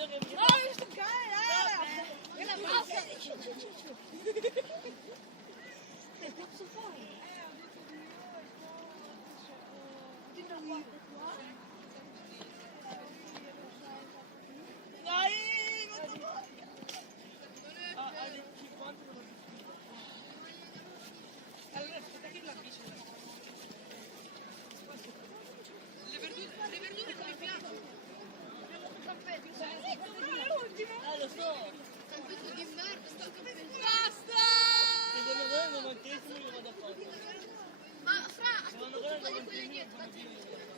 Oh, ist doch geil, Alter! Genau, lo so. Basta! Secondo me il novantesimo io vado a fare. Ma fra, Secondo aspetta me un il po' di quelle novantesimo dietro.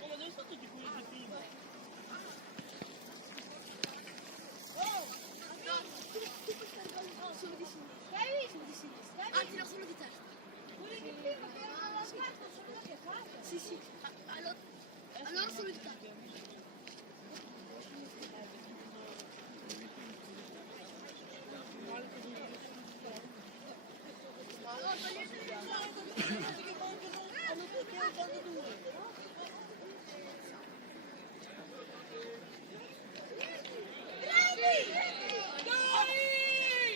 Oh, ma dove sono tutti quelli di prima? No, sono di sinistra. Hai visto di sinistra? Anzi, no, sono di testa. Quelli di prima che erano alla carta sono andati a casa. Sì, sì. Allora sono di testa. Hanno tutti alzato due.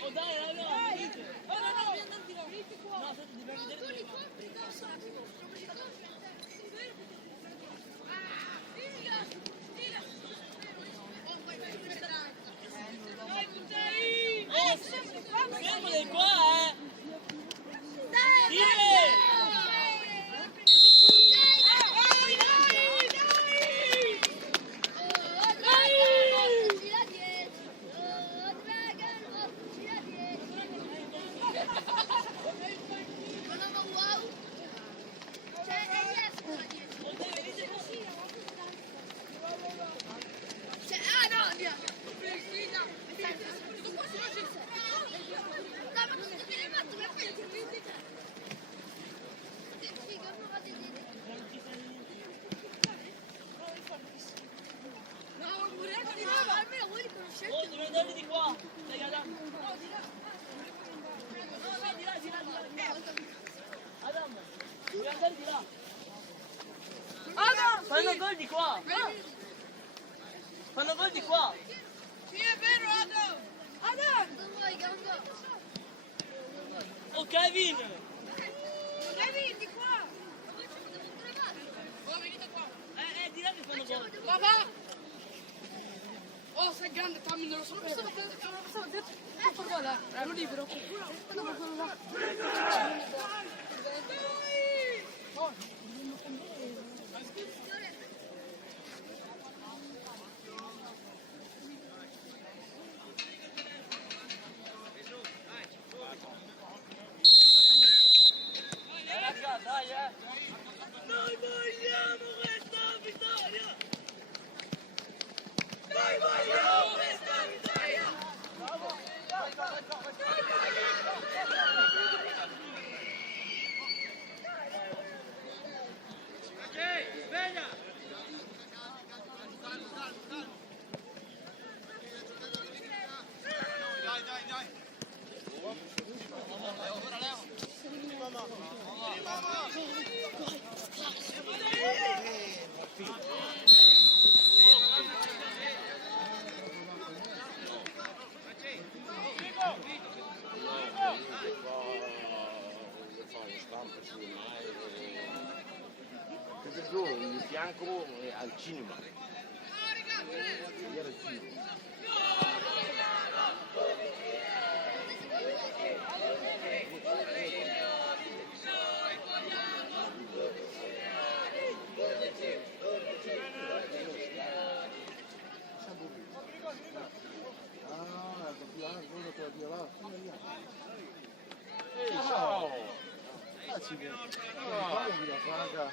Oh dai, raga, venite. Oh no, no, vieni andati là. Venite qua. No, aspetta, dobbiamo vedere dove Dai, buttare! Fermole qua, Dai, Dire! almeno voi li conoscete? Oh, dobbiamo andare di qua. Dai, Adam. Adam, dobbiamo andare di là. Adam! Fanno gol di qua. Fanno gol di qua. Sì, è vero, Adam! Adam! Dove vuoi, Gamba? Oh, Kevin. Kevin, di qua! Oh, venite qua. Di là che fanno gol. Papà! Oh, sei grande, Tommy, non lo sapevo. Sono dentro. Guarda, ero libero. Quello là. Oh. Raga, dai, Noi vogliamo questa vittoria. Noi vogliamo questa vittoria. Sveglia! Dai. Ora Leo. Il fianco al cinema. Al cinema. Ciao! Ci vedi? La paga.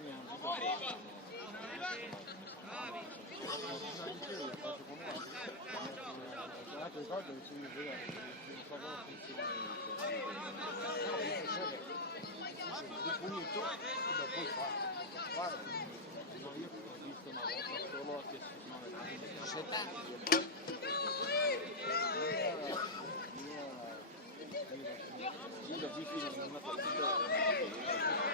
mi hanno detto ricordo che si vedeva che non so come funziona il punito e poi fa guarda no, io ho visto una volta solo che io l'ho visto in una partita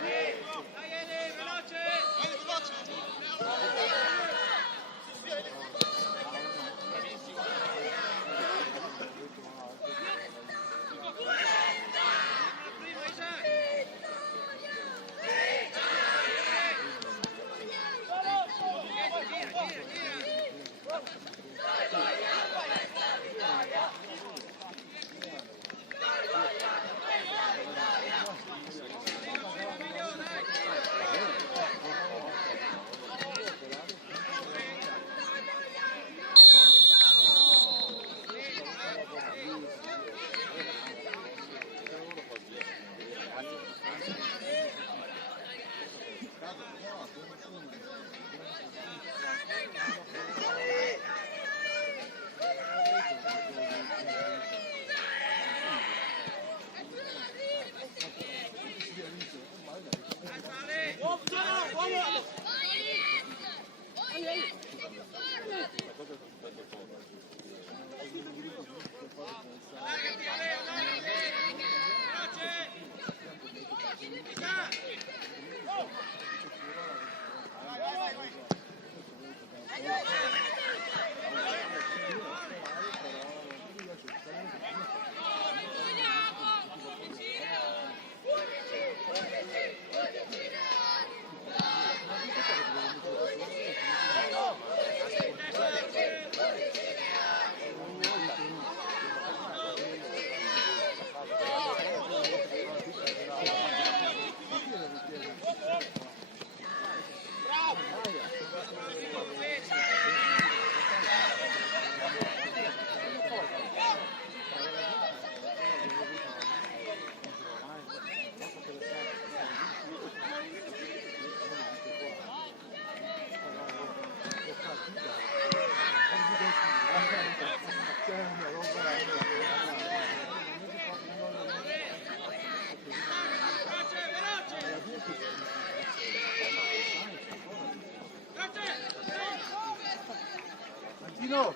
Martino!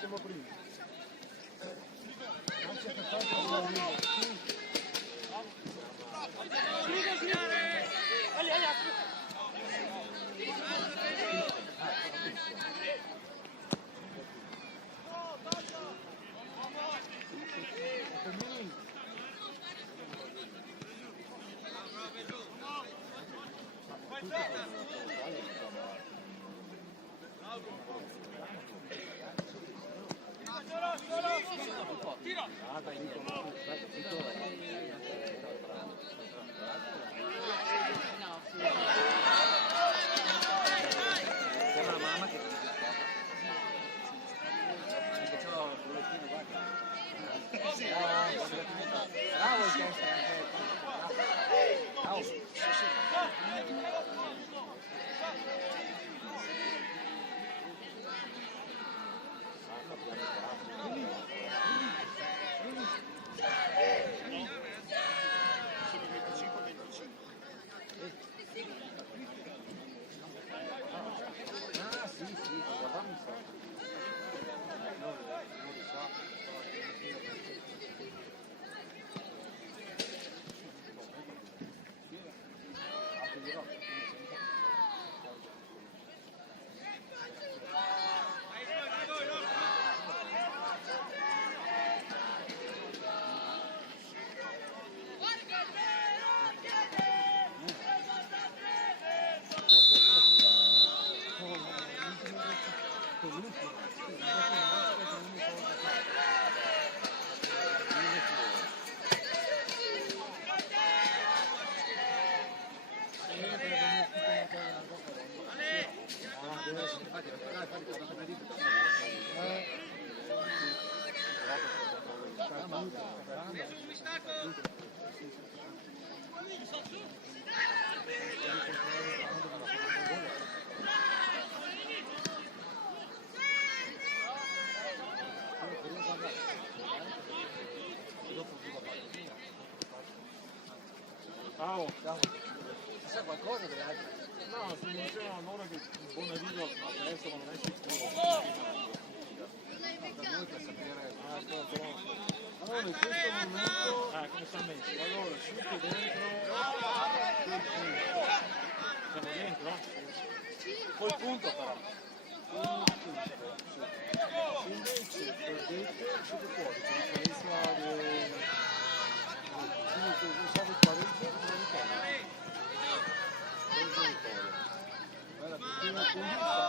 Siamo primi. Nessun mistacco. Ciao, c'è qualcosa delle altre? No, si dicevano loro che il buon arrivo adesso ma non è sicuro. Non hai Per beccato. noi per sapere. Allora in questo momento. Come sta messo? Allora, 5 dentro. Siamo dentro? Col punto però. Se invece perdete siete fuori, per differenza di. Se usate il pareggio non lo ricordo.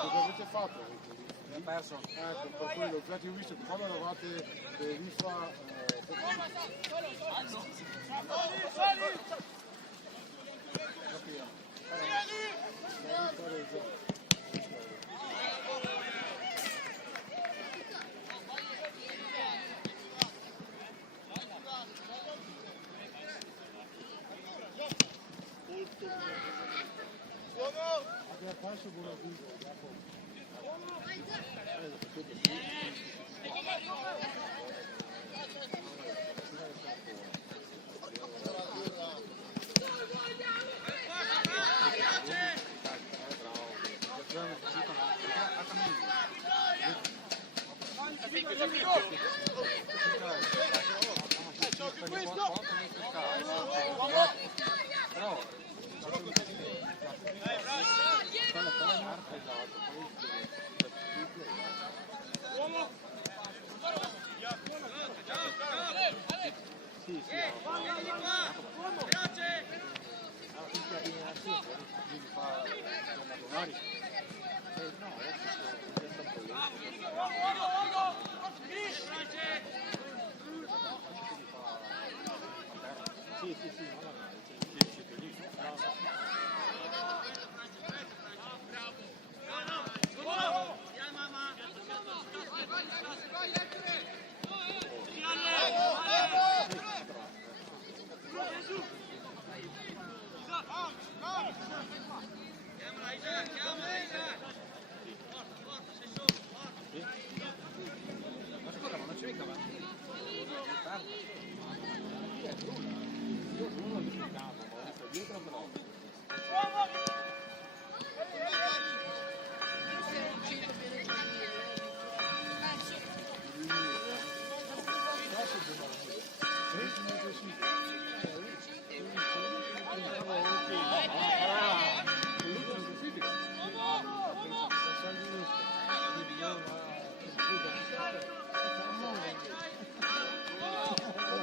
Cosa avete fatto? Abbiamo perso. Ecco, per quello, infatti ho visto che quando eravate rifa abbiamo perso buona vita.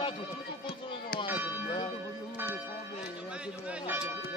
Tutto contro le 90, uno le forme e altri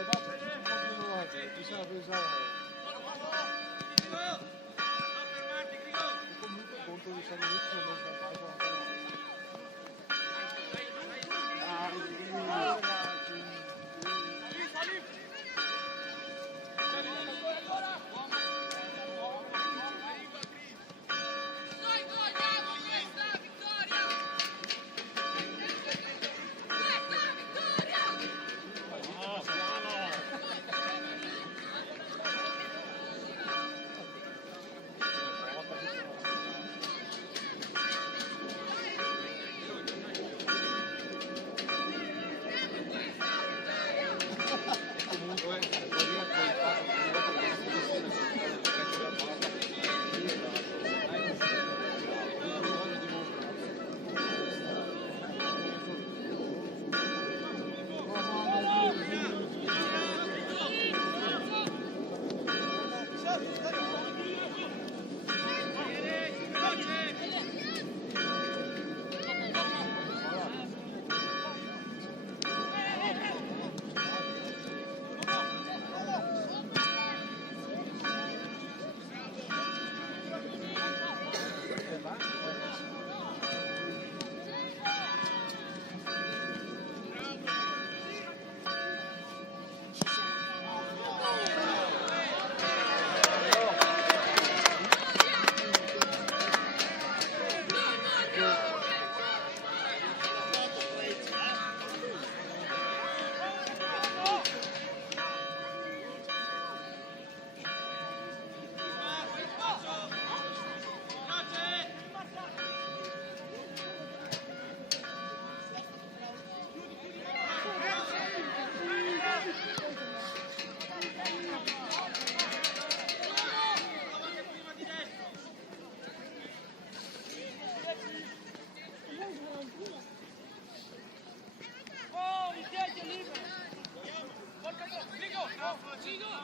Vai.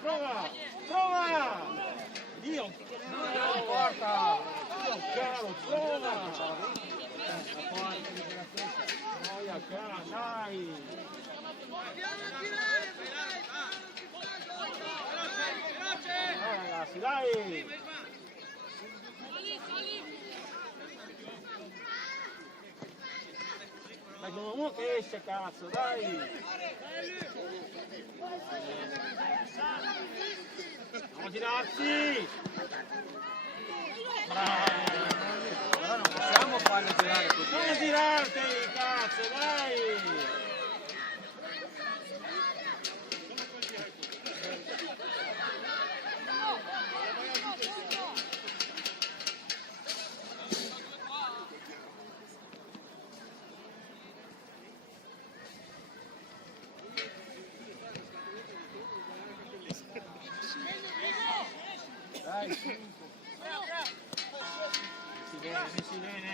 Prova! Dio! Non porta! Dio caro, prova! Noia cara, dai! Dai ragazzi, dai! Dai, uno che esce, cazzo, dai! Non girarsi! Bravo! Però non possiamo farlo girare così. Non girarti, cazzo, dai! Dai, messi bene.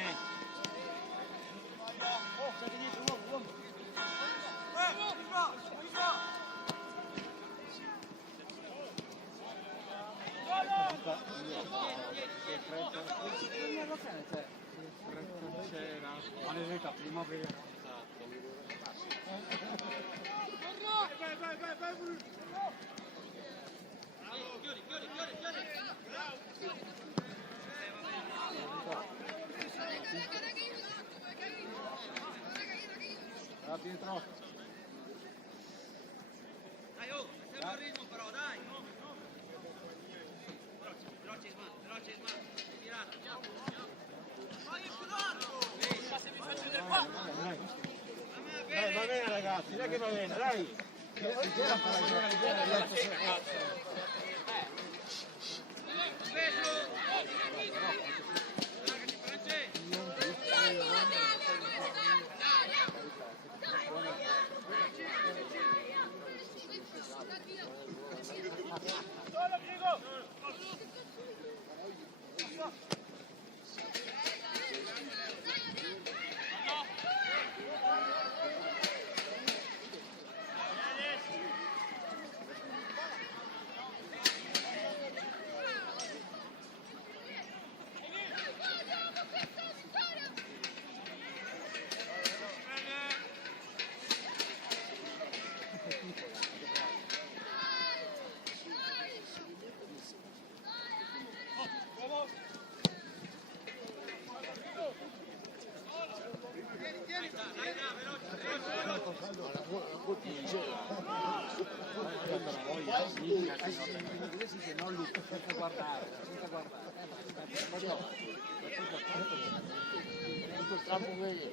Maledetta primavera. Bravo Pietro. Dai, oh, sempre al ritmo però, dai. Veloce, tirato. Vai più largo. Se mi faccio del Dai, va bene ragazzi, dai che va bene, dai! Non lui, senza guardare. Tutto strappo vedi.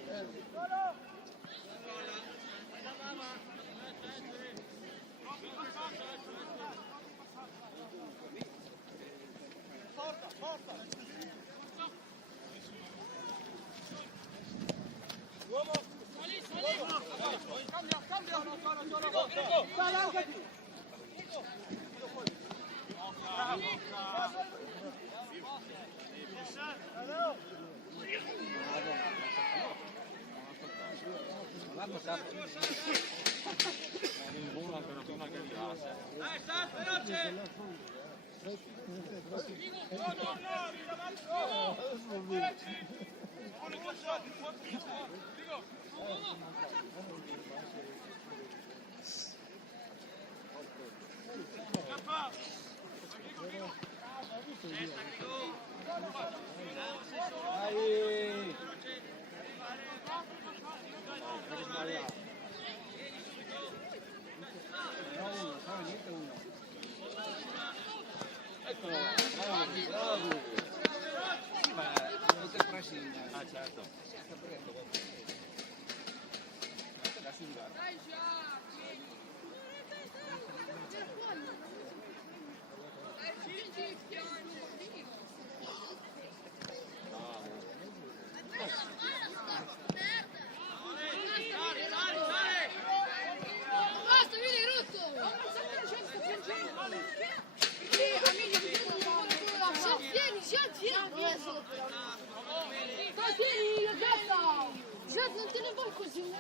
Testa, Grigò. Dai! Non sbagliare. No, uno, fa niente uno. Eccolo, bravo, bravo. Sì, ma non c'è pressing. Ah, certo. Sta prendendo qualcosa. Da singolare. Dai, già! Basta, vieni rotto! Tieni la testa! Già, non te ne vuoi così!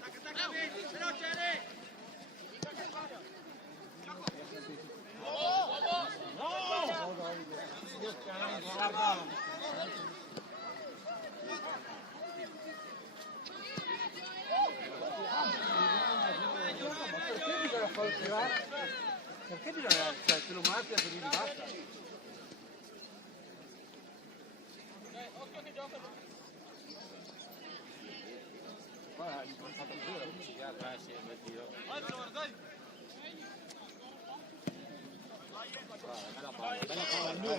Attacca, veloce, Ale. No, Davide. Dio cazzo, guarda. Ma perché bisogna farlo tirare? Perché bisogna, cioè, te lo marchi e così basta? Guarda, gli ho fatto pure, non si chiama. Sì, bel tiro.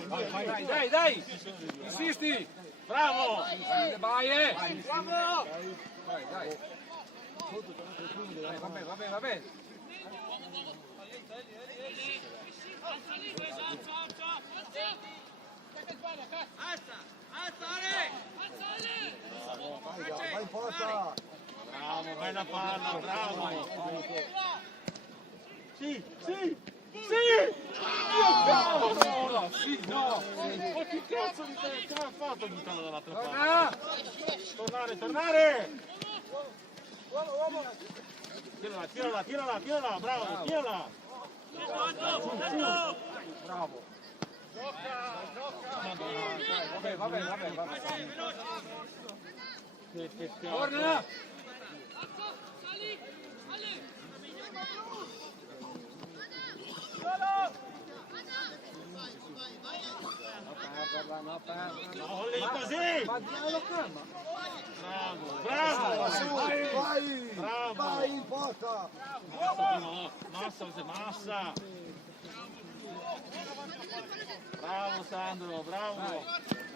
Dai, dai, dai! Insisti! Bravo! Vai, bravo! Dai, dai! Dai, va bene, va bene! Alza, alza, Ale. Vai in porta! Bravo, bella palla, bravo! Sì, sì! Sì! Dio cazzo! No, sì, no! Ma che cazzo di te? Come ha fatto a buttarla dall'altra Torna! parte? Tornare! Tirala, bravo, tirala! Bravo! Va bene. Che Torna! No, perderla. No, lì così! Ma diamolo calma! Bravo! Vai! Bravo! Vai in porta! Massa! Bravo Sandro, bravo!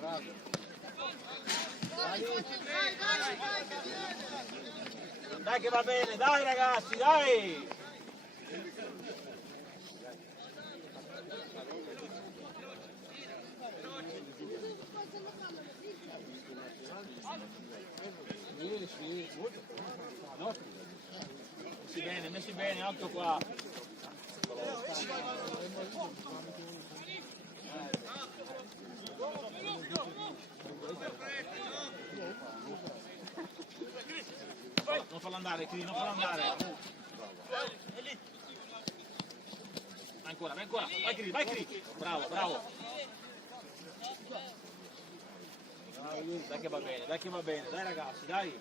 Bravo! Dai che va bene, dai ragazzi, dai! Messi bene, alto qua! Non farlo andare, Cri, non farlo andare! Ancora, vai Cri! Bravo! Dai che va bene, dai ragazzi, dai!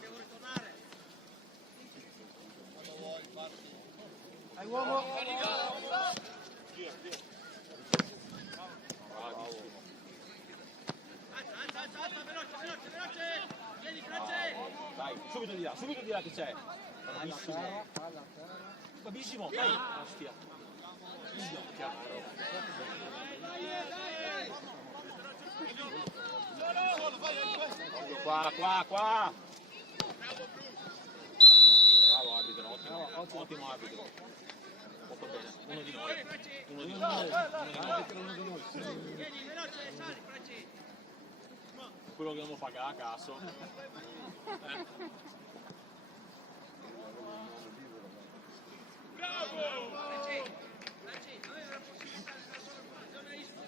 Devo ritornare. Dai uomo! Alza, veloce. Vieni, Francesco. Dai, subito di là che c'è! Bravissimo, dai! Ostia! Qua! Bravo arbitro, ottimo arbitro. Molto bene, uno di noi. Vieni, veloce, sali, Francesco. Quello che dobbiamo pagare a cazzo. Bravo! Francesco, aveva la possibilità di fare solo una zona Isola.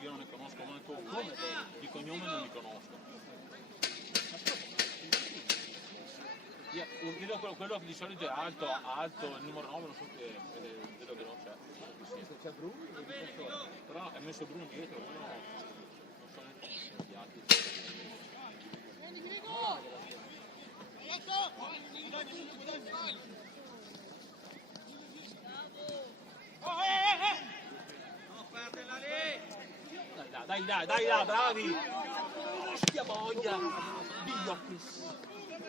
Io non ne conosco manco uno, di cognome non li conosco. Io vedo quello che di solito è alto, il numero 9 non so che, vedo che non c'è. C'è Bruno? Però è messo Bruno dietro, io non so neanche gli altri. Dai là, bravi! Ostia voglia! Dio che...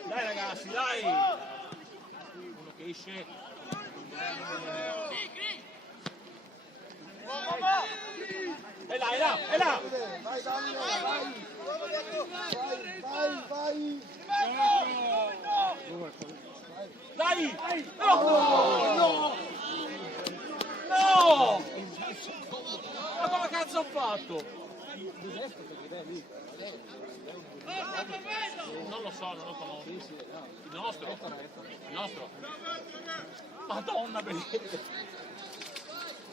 Dai ragazzi, dai! Uno che esce. È là! Vai! Dai! No! Ma come cazzo ho fatto? Non lo so, non lo conosco. Il nostro? Madonna benedetta!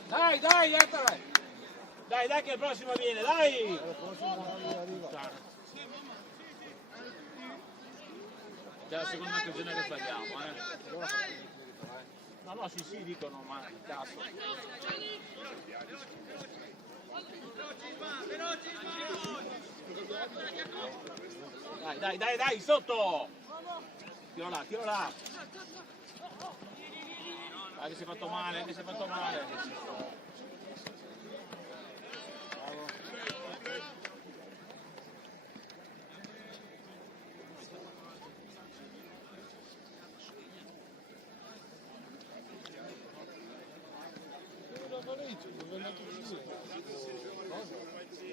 Dai, Ettore! Dai che il prossimo viene, dai! È la seconda occasione che sbagliamo, No, sì, dicono, ma cazzo. Dai, sotto! Tiro là! Dai che si è fatto male,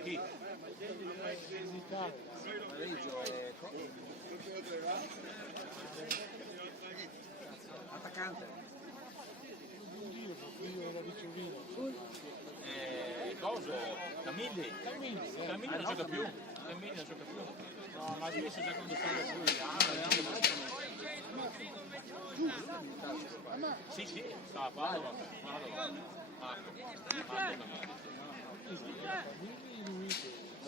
Chi? Attaccante. Coso? Camilli non gioca più. No, ma ha smesso già quando stava su. Sì, stava a Padova. Ma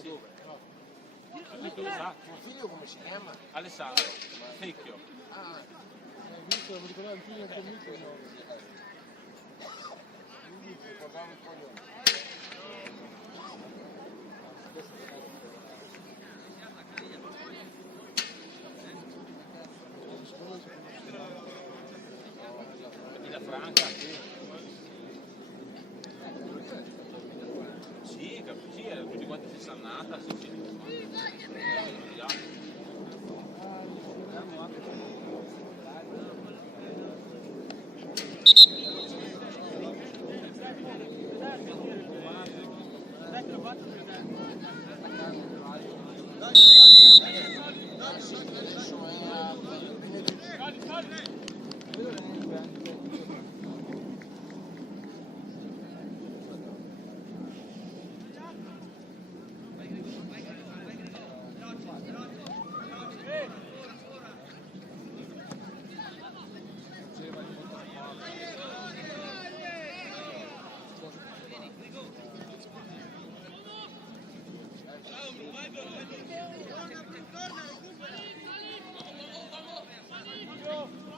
dove? Tu lo sa? Tuo figlio come si chiama? Alessandro, Secchio. Hai visto? Mi ricordavo il figlio del mito? No. Guardavo il coglione. Villa Franca, sì, tutti quanti si sono nata, sì.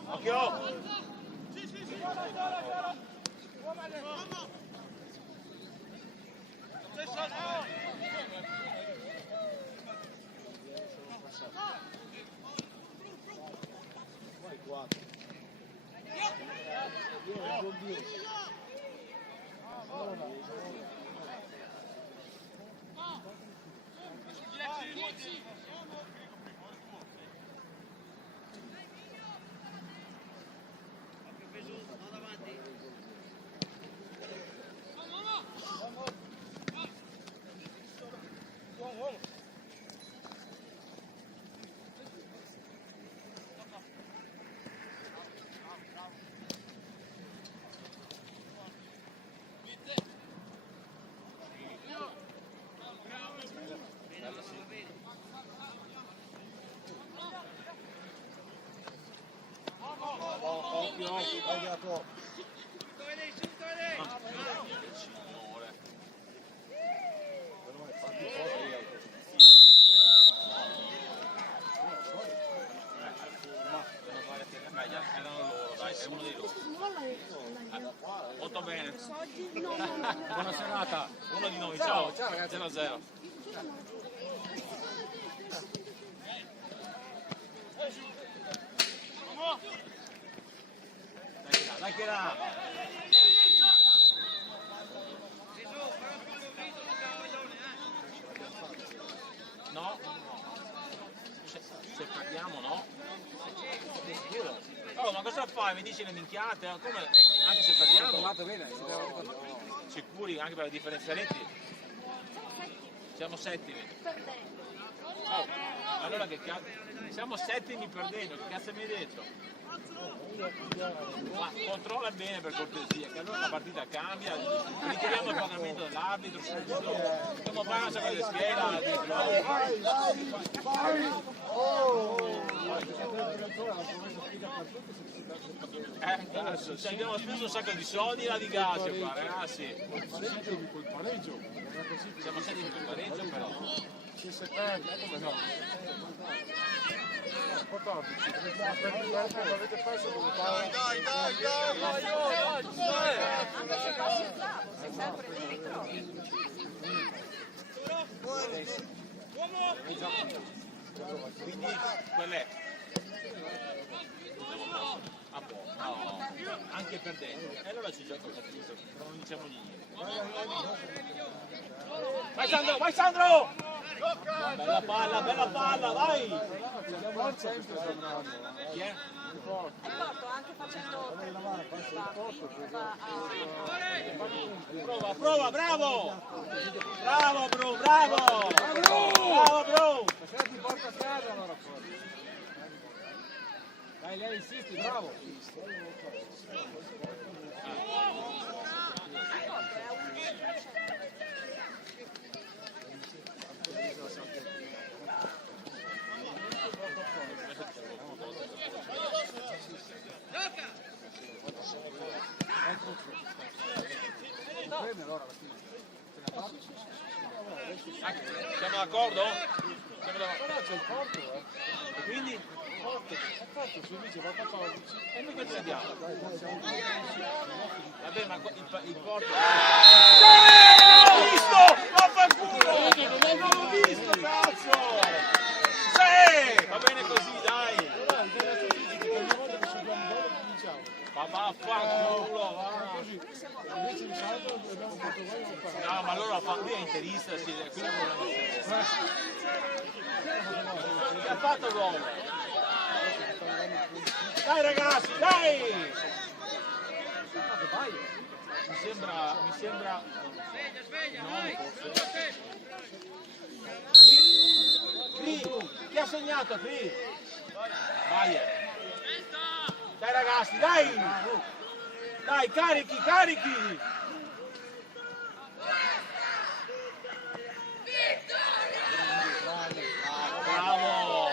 Occhio! Vai 4. Occhio, sbagliato. È uno dei loro. Molto bene. Buona serata. Uno di noi. Ciao ragazzi. 0-0. Dai che là. Se perdiamo no? Oh, ma cosa fai? Mi dici le minchiate? Come? Anche se perdiamo? Tornato bene, Sicuri anche per la differenza reti? Siamo settimi. Oh, allora che cazzo? Siamo settimi perdendo, che cazzo mi hai detto? Ma controlla bene per cortesia, che allora la partita cambia, ritiriamo il pagamento dell'arbitro, subito, come fai una sacca di schiena? Cazzo, ci abbiamo speso un sacco di soldi là di gas, ragazzi. Siamo settimi col pareggio però. Se si perde, come no? 14, avete perso con Dai! Anche se passi il bravo, sei sempre dentro. Quindi quell'è. A poco. No, anche perdendo. E allora ci gioca il sacrificio, non diciamo niente. Vai Sandro, vai Sandro! Bella palla, vai! Chi è? Il porto anche facendo Prova, bravo! Bravo bro! Senti, porta a casa allora fuori. Dai, lei insisti, bravo. Allora, alla fine. Siamo d'accordo? C'è il porto, E quindi? Perfetto, si dice va 14. E noi che ci abbiamo? Vabbè, ma il porto... Non l'ho visto! Vaffanculo! Non l'ho visto, cazzo! Sì! Va bene così, dai! Ma vaffanculo, va! Invece di salto abbiamo fatto voi un po'. No, ma allora lui è interista, sì, quindi non ha fatto gol! Dai ragazzi, dai! Mi sembra... Cri, chi ha segnato Cri? Vai! Dai ragazzi, dai! Dai, carichi! Bravo!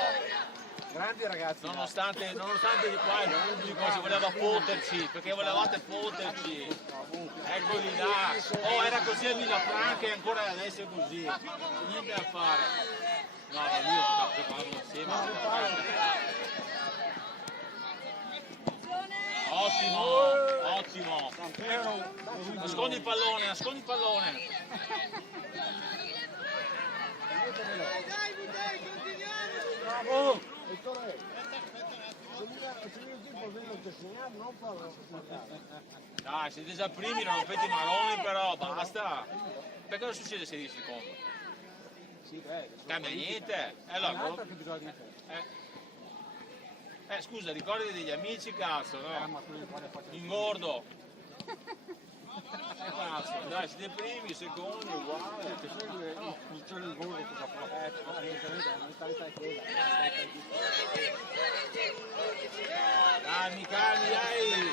Grandi ragazzi. Nonostante di qua il pubblico si voleva fotterci, perché volevate fotterci. Eccoli là. Oh, era così a Villafranca e ancora adesso è così. Niente da fare. No, ma io sto preparando insieme. Ottimo. Nascondi il pallone. Dai, continuiamo! Bravo! Dai, siete già primi, non rompete i maroni però, basta. Perché cosa succede se 10 secondi? Cambia niente. Allora, scusa, ricordi degli amici, cazzo, no? Ingordo. Cazzo, dai, siete primi, secondi, uguale. Dai, mi calmi, dai!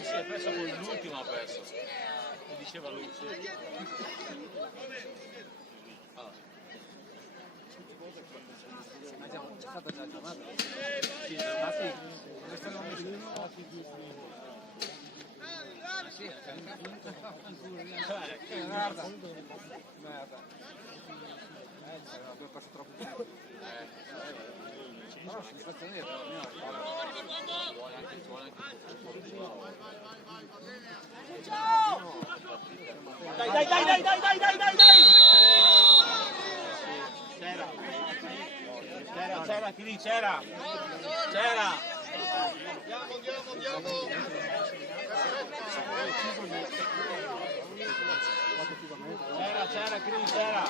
Sì, ha perso con l'ultimo, ha perso. Mi diceva lui, sì. C'è stata già chiamata? Sì, Merda. Abbiamo perso troppo tempo. Però soddisfazione è dai! C'era, Chiri, c'era! C'era, Chiri, c'era!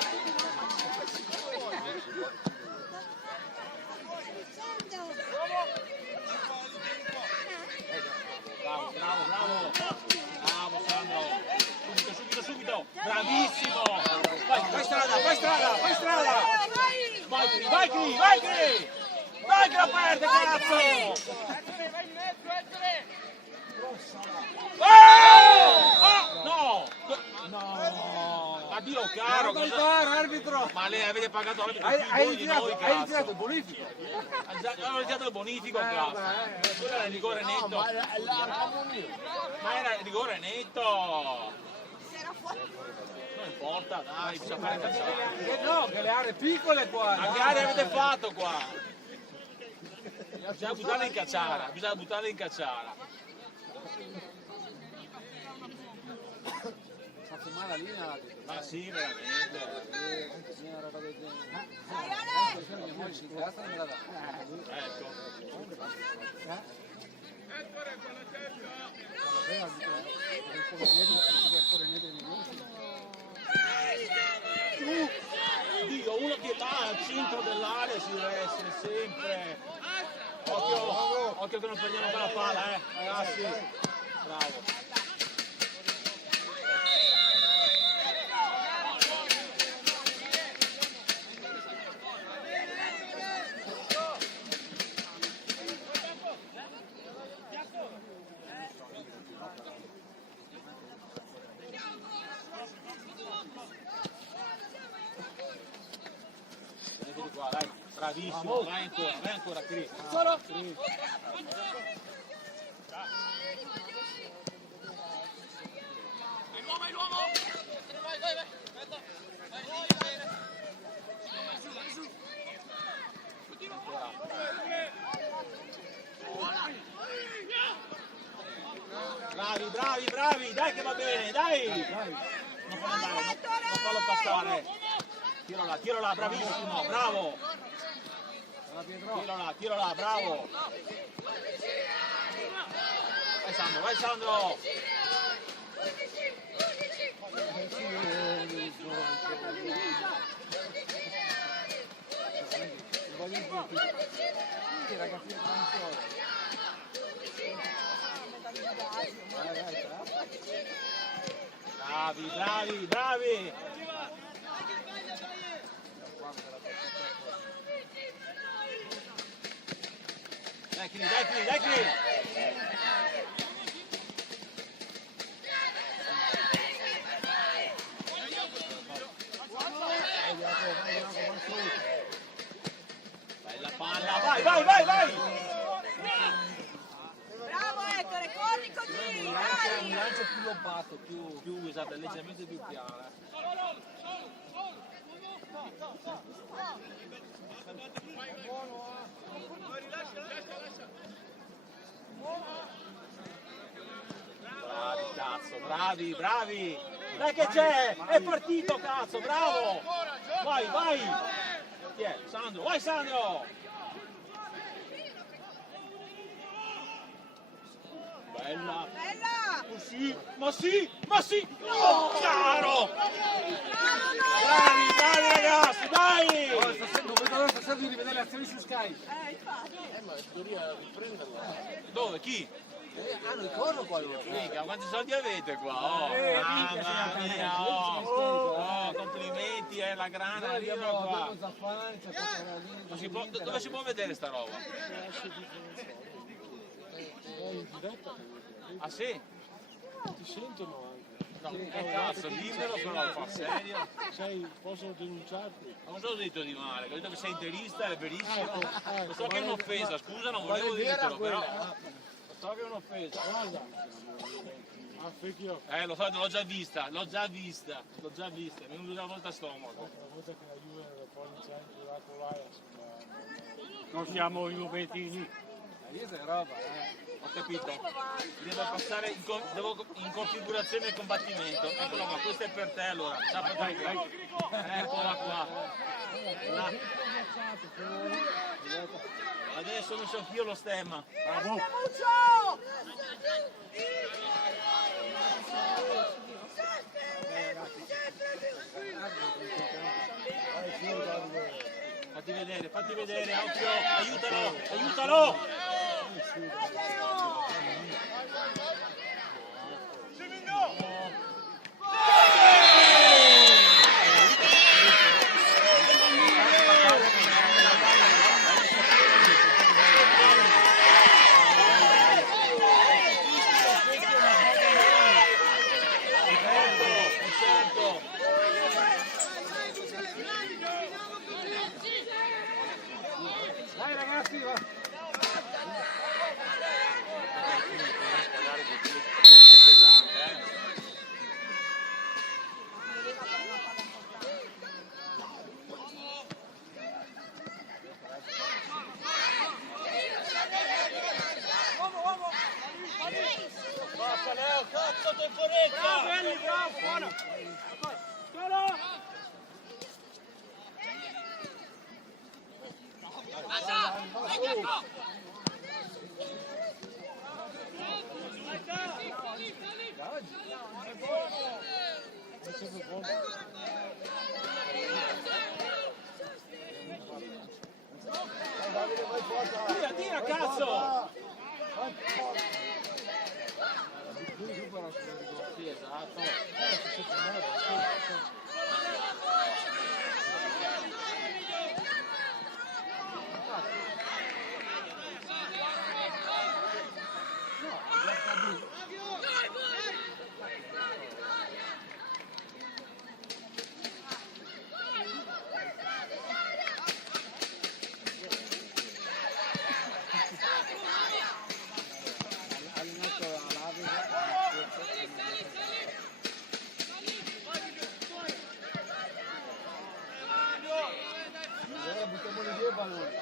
strada, fai strada! Vai Cri, vai Cri, vai Cri! Vai che la perde, cazzo! Vai in mezzo, Ettore! No! No! Addio caro! Guarda il VAR, arbitro! Ma lei avete pagato l'arbitro Hai più di noi, ritirato cazzo! il bonifico! Hanno ritirato il bonifico, cazzo! Quello era il rigore netto! Ma era il rigore netto! Non importa, dai, bisogna fare cacciare! Che no, che le aree piccole qua! Ma che aria avete fatto qua? Bisogna buttarla in cacciara, bisogna buttarla in cacciara. Sa fumare la linea, Ma sì, veramente. una roba del genere. Mia moglie si incazza e me la dà. Ecco. Dio, uno che va al centro dell'area si deve essere sempre. Occhio che non prendiamo quella palla, ragazzi. Bravo. Vedete qua, dai, bravissimo, vai ancora, Cris. Solo! Bravi, dai che va bene, dai! Non fallo passare. Tiro là, bravissimo, bravo! Tiro là, bravo! Vai Sandro! Bravi! Dai Cri! Bella palla, vai! Bravo Ettore, corri così, Un dai! lancio più lobato, più esatto, leggermente più piano. Bravi, cazzo, bravi! Dai che c'è! È partito, cazzo, bravo! Vai! Chi è? Sandro, vai Sandro! Bella! Ma sì! Oh, caro! Bravi ragazzi, dai! Non vedo l'ora stasera di rivedere le azioni su Sky. Dove? Chi? Hanno il corno qua loro. Mica, quanti soldi avete qua? Mamma mia, complimenti, la grana arriva qua. Dove si può vedere sta roba? Ah sì? Ti sentono anche. No, cazzo, dimmelo, però fa serio. Sai, possono denunciarti. Ma non ho detto di male, ho detto che sei interista, è verissimo. Lo so che è un'offesa, scusa, non volevo dirtelo, però. So che è un'offesa. Guarda. Ah, io. Lo so, l'ho già vista, mi è venuto una volta a stomaco. Una volta che la Juve era fuori in centro, là con l'Ajax. Non siamo i Juventini. Questa è roba, Ho capito. Devo passare in configurazione del combattimento. Eccola qua, questa è per te allora. Dai. Eccola qua. Là. Adesso ho messo anch'io lo stemma. Bravo! Fatti vedere, occhio, aiutalo! Tira, cazzo! Sì, esatto. Buttiamoli via il pallone.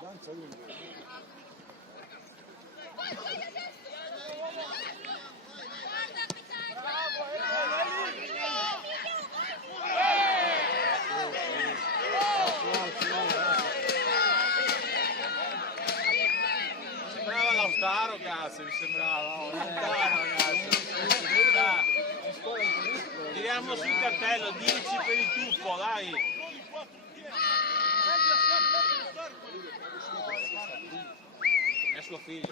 Danza lunga. Sembrava Lautaro, cazzo, mi sembrava. Lautaro, cazzo. Tiriamo sul cartello, 10 per il tuffo, dai. È suo figlio.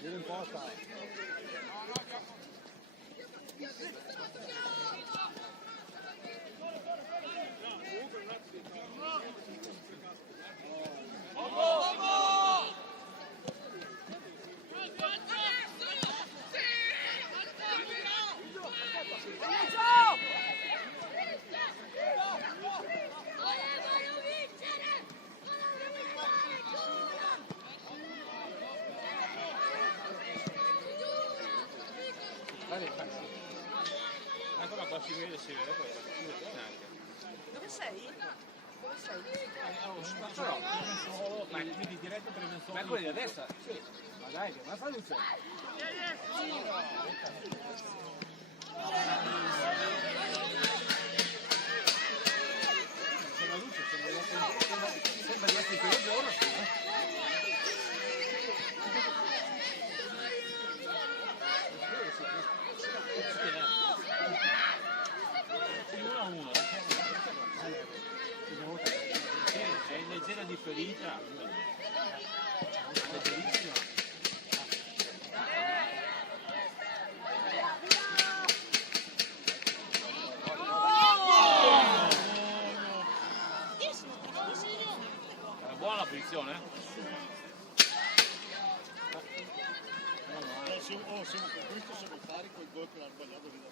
Vieni in porta. Ecco, ma qua si vede questo, si vede neanche. Dove sei? Dove sei? Però, ma quindi diretto per il Ma quelli a destra? Sì. Ma dai, ma fa luce. C'è la luce, sembra di essere in giorno, sì. È in leggera differita. Leggerissima. Era buona la posizione? Questo sono carico il gol che l'ha sbagliato lì.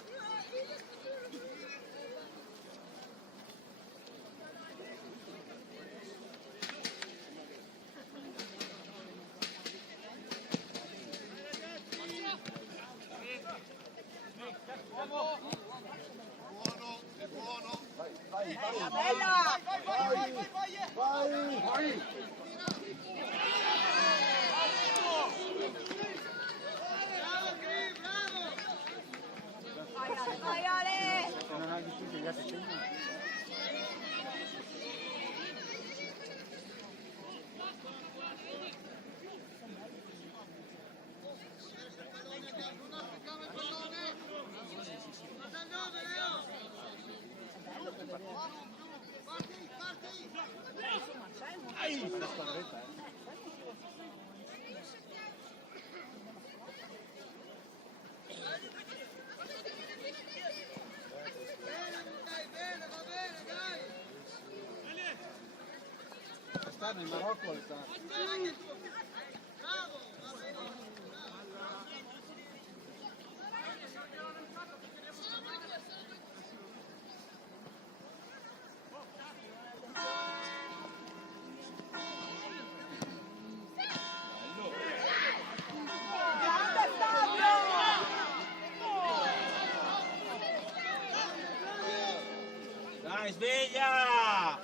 Bella! Vai Ale! Se non hai difeso gli altri segnali. Questa squadretta, stanno in Marocco e stanno. Dai, sveglia!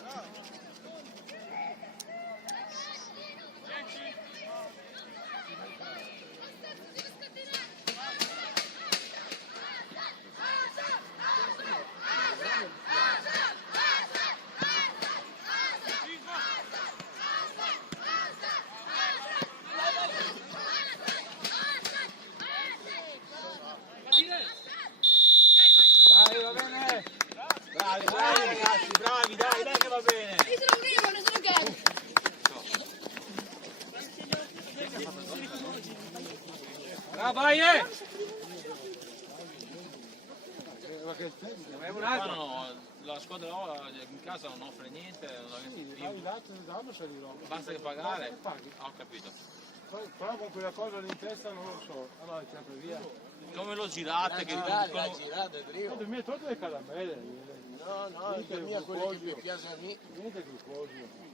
Dai, va bene! Bravi, bravi ragazzi, bravi, dai, dai che va bene! Io sono primo, ne sono che. Bravo, vai! Ma che tempo? La squadra in casa non offre niente, Sì, dai dato danno se li roba. basta che pagare. Paghi. Ho capito. Però con quella cosa lì in testa non lo so. Allora è sempre via. Come lo girate? Che l'ha girato è primo. Mi hai tolto le caramelle. No, no, Niente il mio è quello che glucosio. mi piace a me. Niente glucosio.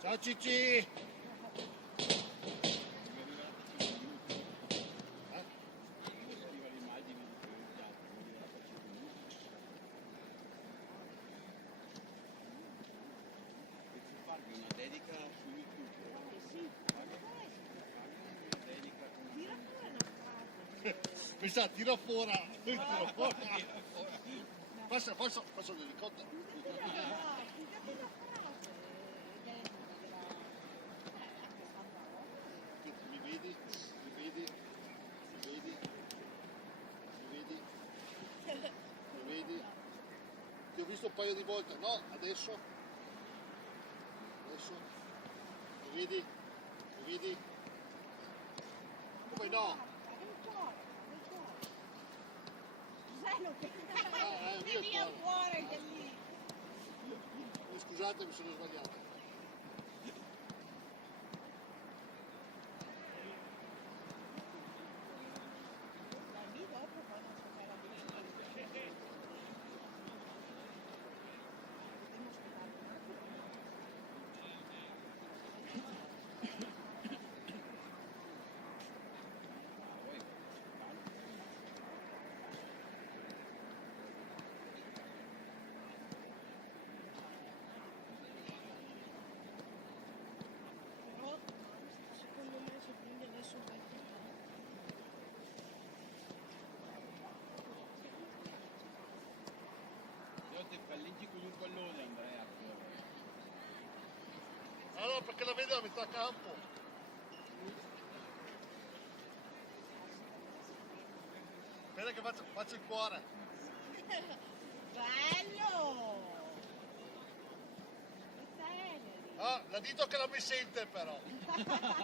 Ciao Cicci! Mi sa, tira fuori! Passa l'elicottero! Mi vedi? Mi vedi? Mi vedi? Mi vedi? Mi vedi? Ti ho visto un paio di volte, no? Adesso? Adesso? Mi vedi? Mi vedi? Come no? Mio cuore che lì. Scusate, mi sono sbagliato. Secondo me se prendi adesso un bel Io ti palleggi con un pallone, Andrea. Allora perché la vedo a metà campo. che faccio il cuore. Bello! Questa è Eleni. Ah, la dito che non mi sente però.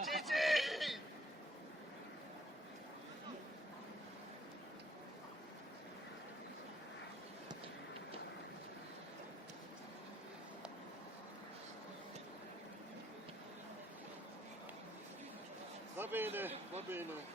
Cici! Va bene, va bene.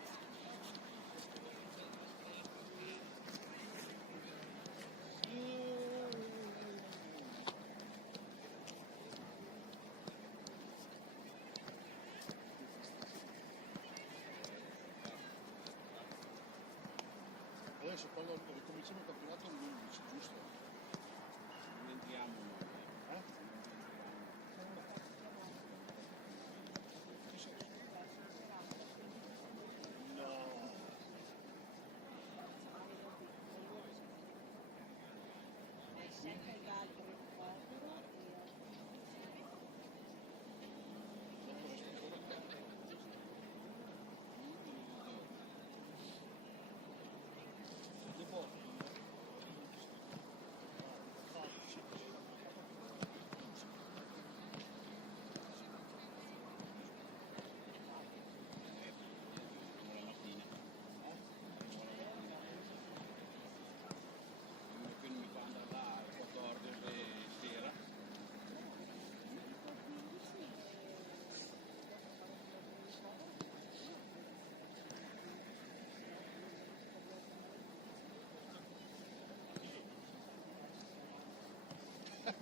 Adesso quando ricominciamo il campionato l'11, giusto? Non entriamo noi. Eh? No. Sempre l'altro recupero Uno che mi fa andare là alle 14 sera.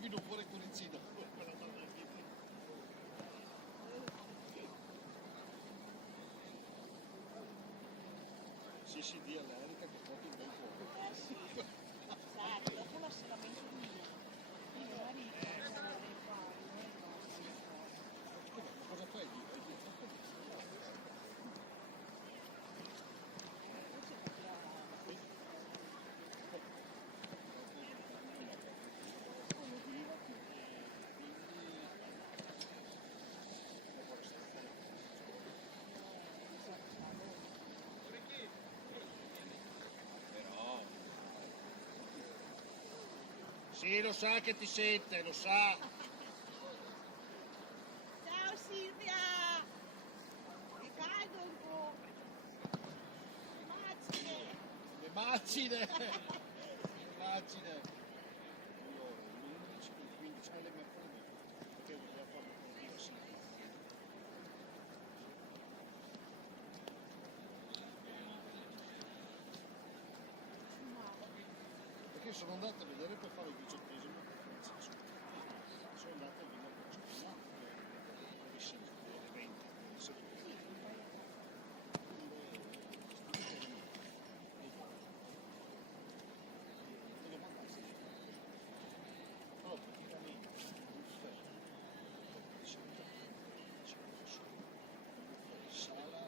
Vedo fuori il cuoricino. Sì, sì, di all'Erica che porti un bel cuore. sì. Esatto, dopo l'assolamento mio. Mio marito vorrei farlo. Scusa, ma cosa fai lì? Forse capirà. Sì, lo sa che ti sente, lo sa. Ciao Silvia! È caldo un po'. Macine! Le macine! Le macine! Allora, l'11 con il 15 alle mercoledì. Perché voleva farlo con Dio, sì. Perché sono andato a vedere per fare il 18esimo con Francesco. Sono andato a vedere per il campionato, dove scende le 20, le 7. Però praticamente sala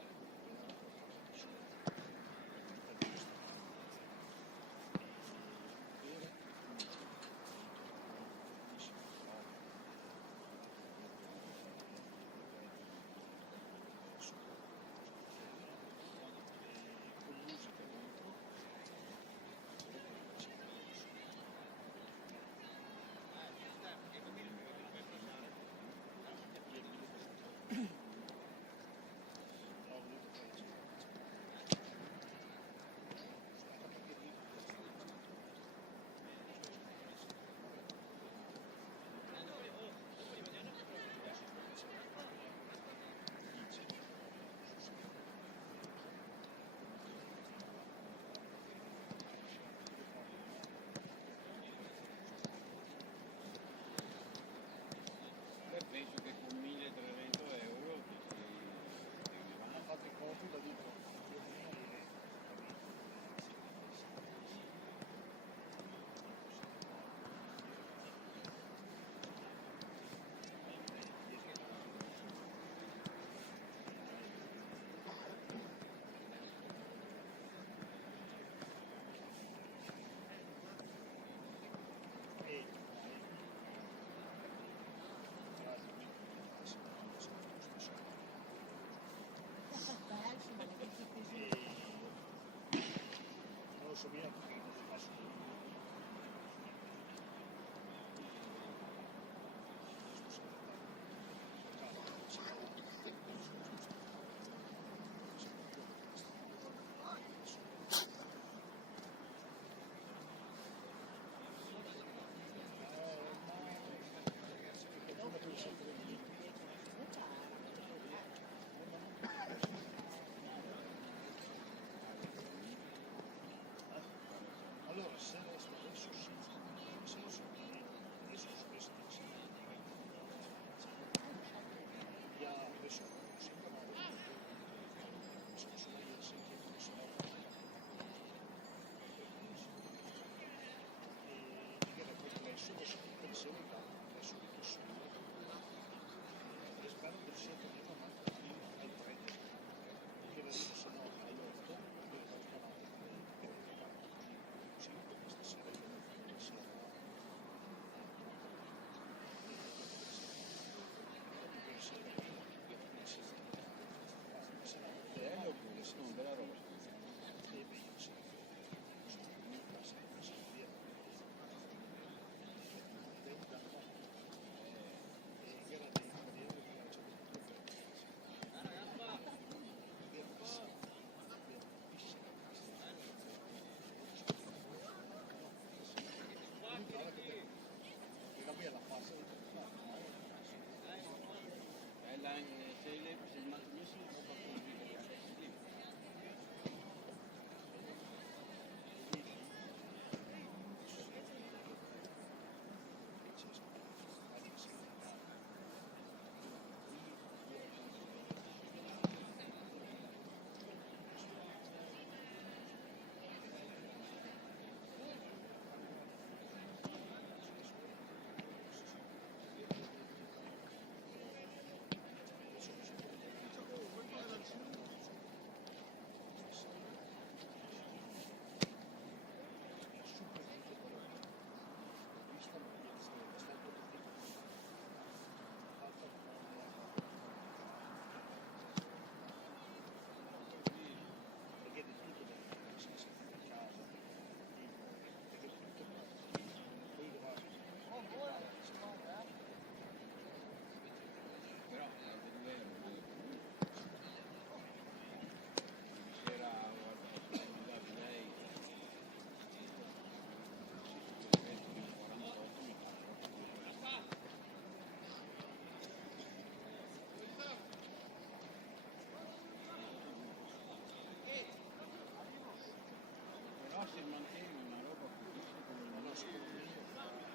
se mantiene una roba così, come la nostra,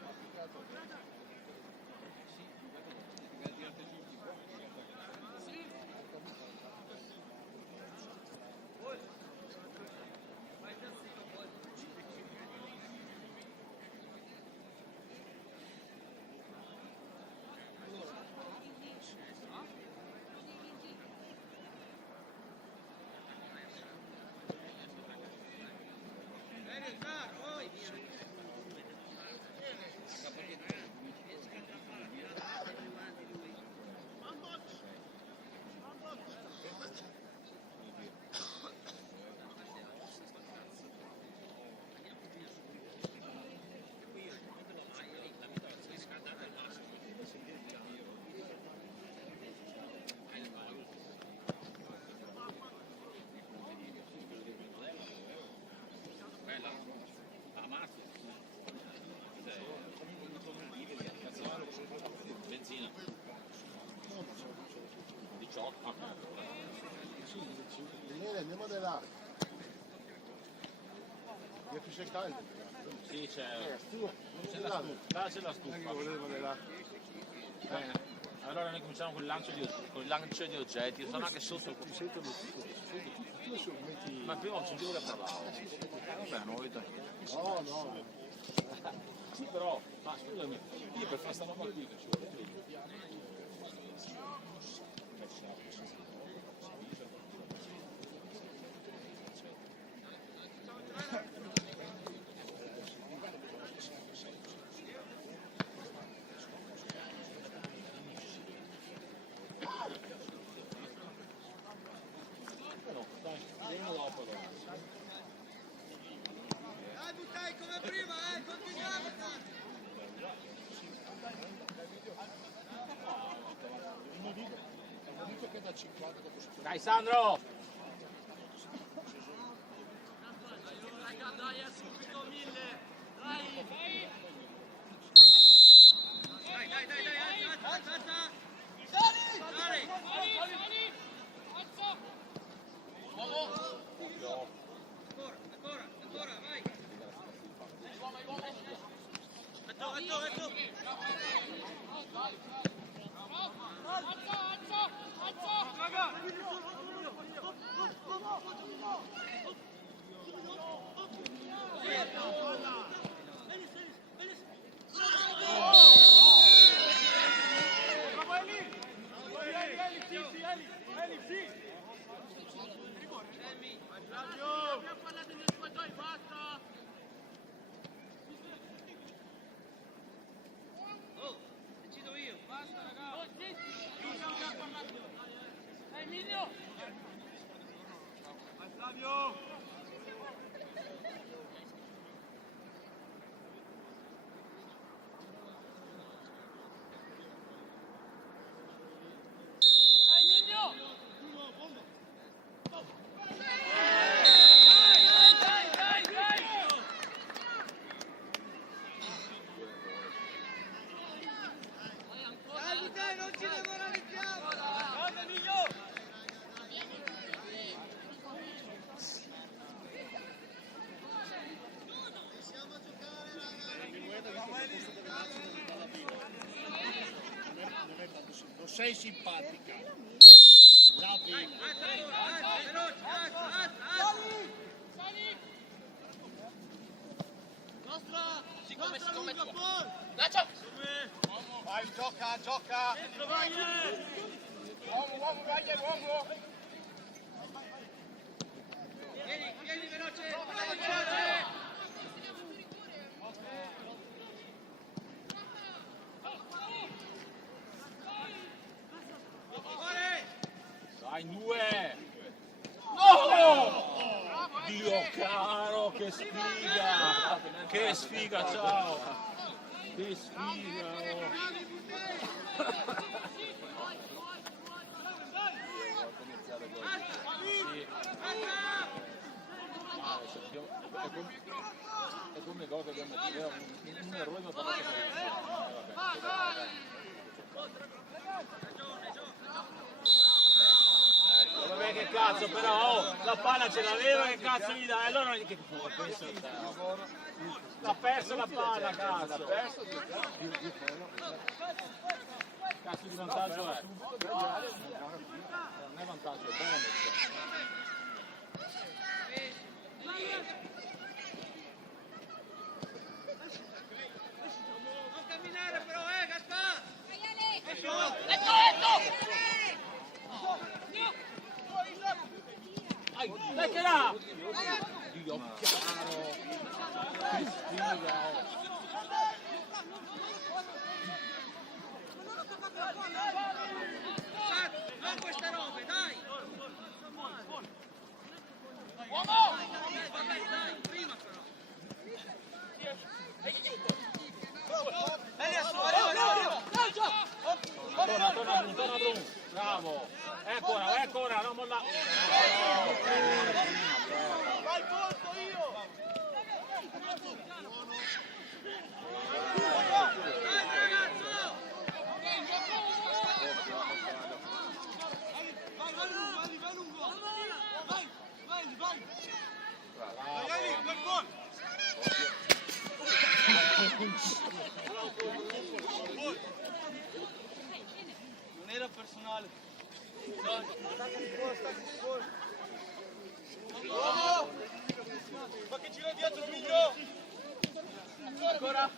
applicato benzina 18. Sì, Daniele, andiamo da là. Mi finisce caldo. Sì, c'è Stufa. c'è la stufa. Là c'è la stufa. Volevo da là. Bene. Allora noi cominciamo con il lancio di oggetti, sono anche sotto. Ti sentono tutto. Tu adesso metti... Ma prima ho sentito che parlavo. Vabbè, non ho detto niente. No, no. Sì, però, ma scusami, io per fare sta roba qui che ci vuole vediamo dopo allora. Dai, buttai come prima, continuiamo! Hanno detto che da 50 dopo si Dai Sandro! Dai, subito 1000! Dai! Alza! Sali! Ancora, vai! Atto! Decido io, basta ragazzi! Dai Emilio! Vai Flavio! Dai Emilio! Dai, non ci demoralizziamo! Grande Emilio! Non sei simpatica. La vedi. Vai, gioca! Uomo, vai, uomo! Vieni veloce! Dai, in due! No! Dio caro, che sfiga! Che sfiga, ciao! Che sfiga! È come cosa che abbiamo detto, un errore ma parlato Vabbè che cazzo però, oh, la palla ce l'aveva, che cazzo gli dai? Allora che fu, penso te. L'ha perso la palla, cazzo. Cazzo di vantaggio è? Non è vantaggio, è bonus. Non camminare però, Gaspar! Dai che là! Dio chiaro! Che sfiga! Non queste robe, dai! Dai, prima però! Torna Bruno! Bravo! Ecco ora, non molla! Vai colpo io! Dai ragazzo! Vai lungo! Vai! Vai, quel gol! Non era personale. Ma che gira dietro Miglio! Ancora!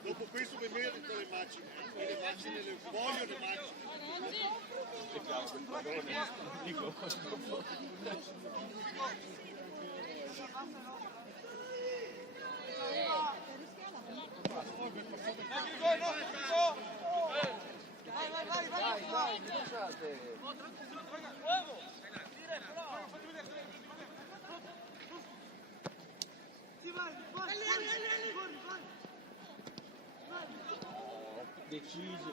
Dopo questo mi merito le macine, le macine le voglio le macine. Vai, cominciate. Deciso.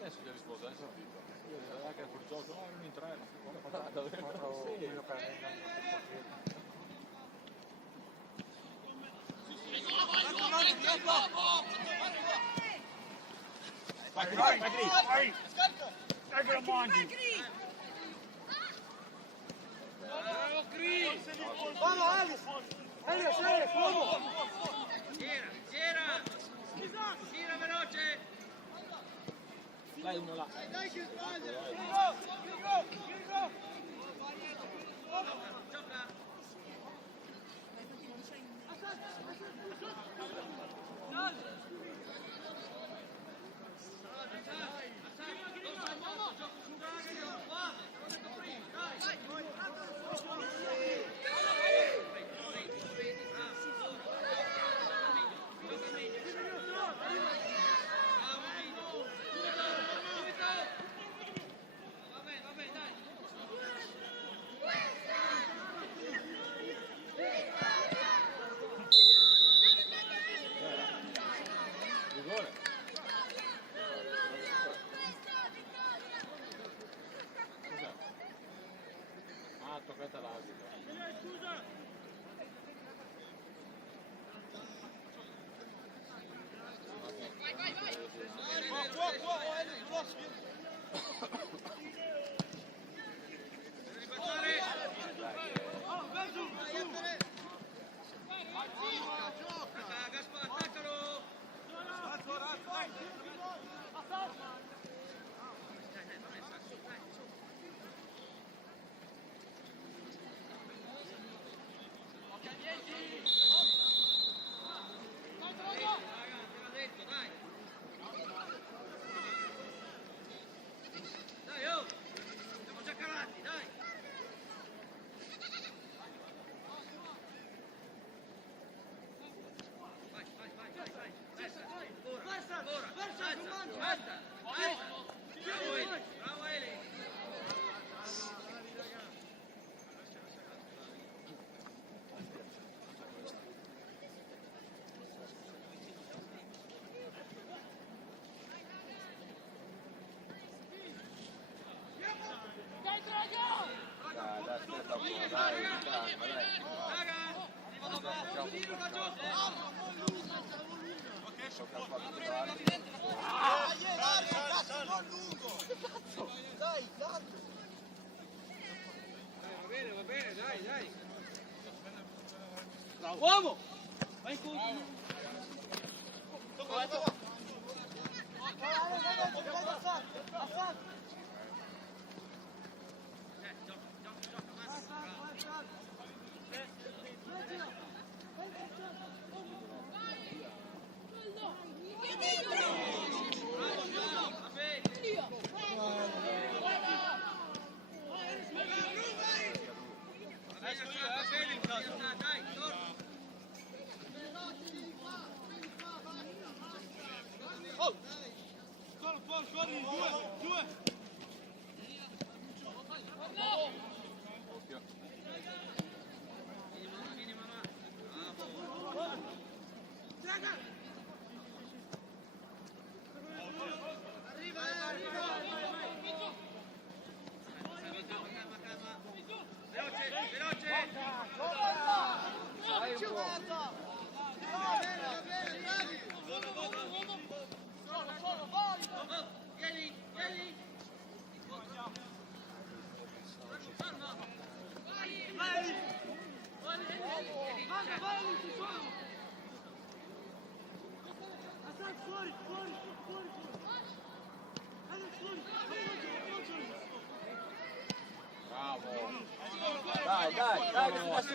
Adesso gli rispondo, adesso ho capito. Io anche quel gioco, no, erano in tre. Vai! Dai che lo mangi! Vamos, Alice! Alice, fuoco! Gira veloce! Dai uno là. Dai che sbaglia! Gioca! Rigore. Cos'è? Ah, toccata l'arbitro. Va bene, dai. Uomo! Vai in conto.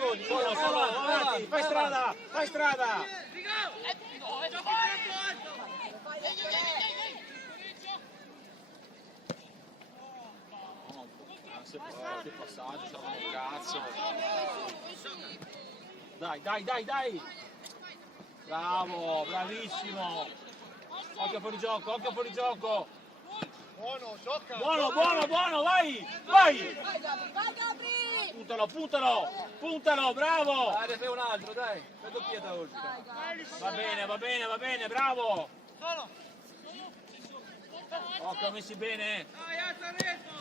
Dai, solo, avanti, fai strada! Che passaggio, siamo un cazzo! Dai! Bravo, bravissimo! Occhio fuori gioco! Buono, vai! Vai Gabri! Puntalo, bravo! Dai, ne fai un altro, dai. Fai doppietta oggi. Va bene, bravo! Occhio, messi bene! Dai, alza il ritmo!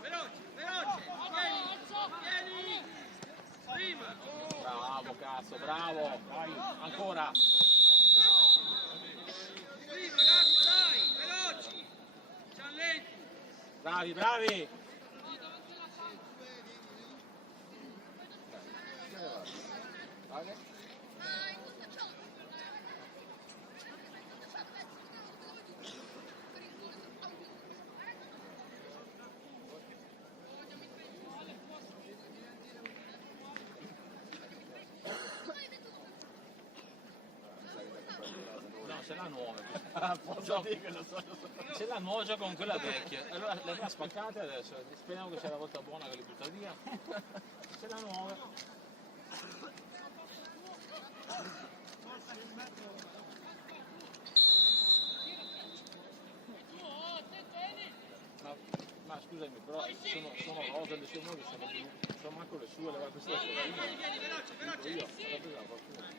Veloce! Vieni! Prima! Bravo, cazzo, bravo! Dai, ancora! Prima, ragazzi, dai! Veloci! Siamo lenti! Bravi! No, ce l'ha nuova. Ce l'ha nuova, gioca con quella vecchia. Allora le abbiamo spaccate adesso. Speriamo che sia la volta buona che li butta via. Ce l'ha nuova. Ma scusami, però sono rose le sue nuove, sono manco le sue, le queste Vieni, veloce! io, la presa qualcuno.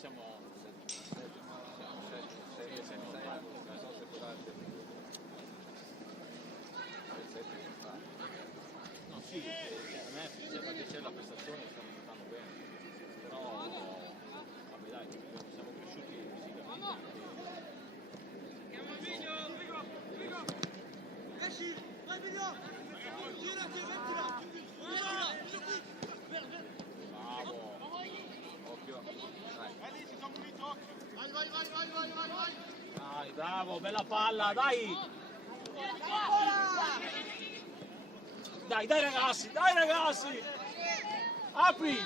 siamo 6 no, sì, a me sembra che c'è la prestazione, stanno giocando bene, però vabbè dai, siamo cresciuti fisicamente. Chiama il video, Rigo! Esci, vai video! Girati, mettila! Bravo! Occhio! Vai! Dai, bravo, bella palla, dai! Dai ragazzi, apri!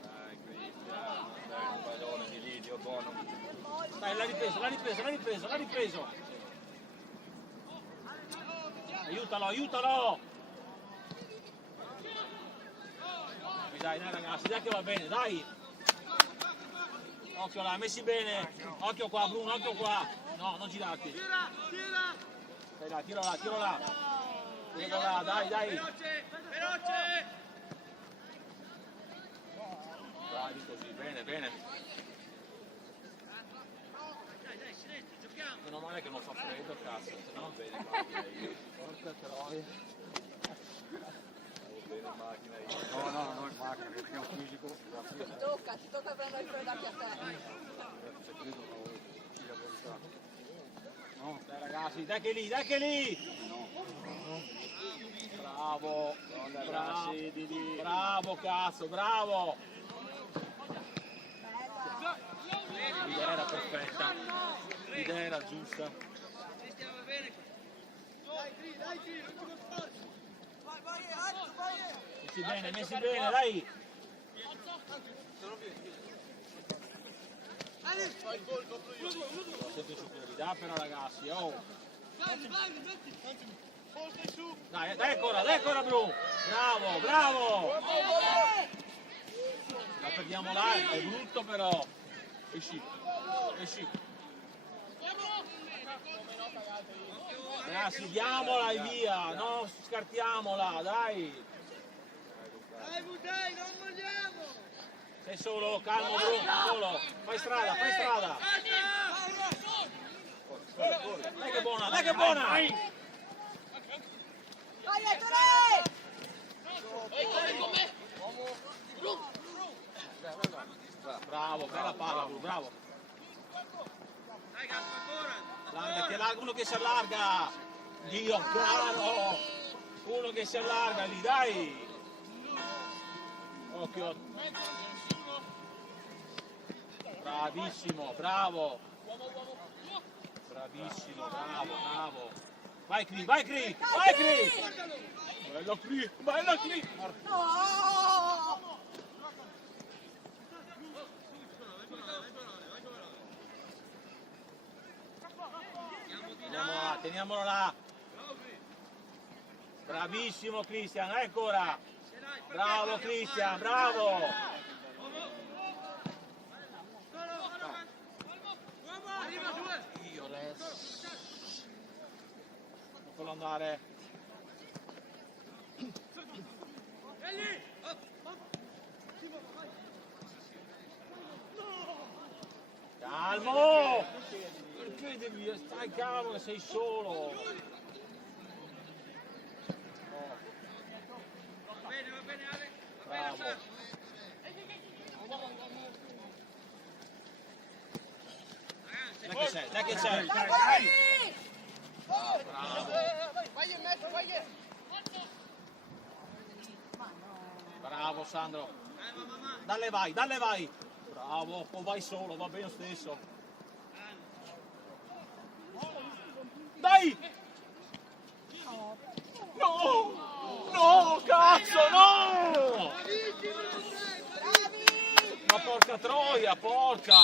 Dai Cristian, dai un pallone di Lidio, buono. Dai, l'ha ripreso. Aiutalo! Dai ragazzi, dai che va bene, dai! Occhio là, messi bene! Occhio qua Bruno, occhio qua! No, non girarti! Tira! Dai, tiro là! Dai! Veloce! Bravi così, bene! Dai, silenzio, giochiamo! Meno male che non fa freddo, cazzo, se no non vedi. Porca troia! Stavo bene in macchina io. No, in macchina, perché è un fisico. Ti tocca prendere i freddati a te. Se credo no, sì, la verità. No, Dai ragazzi, dai che lì! Bravo! Bravo cazzo, bravo! L'idea era perfetta, l'idea era giusta. Cristian va bene! Dai, non ti sforzo! Messi bene, dai! Siete in superiorità però ragazzi, oh! Dai ancora Bru! Bravo! La perdiamo là, è brutto però! Esci! Ragazzi, diamola e via! No, scartiamola, dai! Dai, non vogliamo! Sei solo, calmo Bru, solo! Fai strada! Dai che buona! Vai, Ettore! Bravo, bella palla Bru, bravo! Dai, Gatto, ancora! Allarga, uno che si allarga! Dio caro! Uno che si allarga lì, dai! Occhio! Bravissimo, bravo! Vai Cri! Bella Cri! No! Teniamolo là! Bravissimo Cristian, ancora! Bravo Cristian, bravo! Io adesso non fallo andare. Calmo! Perché devi stai calmo che sei solo? Va bene, Ale. Bravo. Dai che c'è. Bravo Sandro. Dalle vai. Bravo, o vai solo, va bene lo stesso. Dai! No, cazzo, no! Ma porca troia, porca!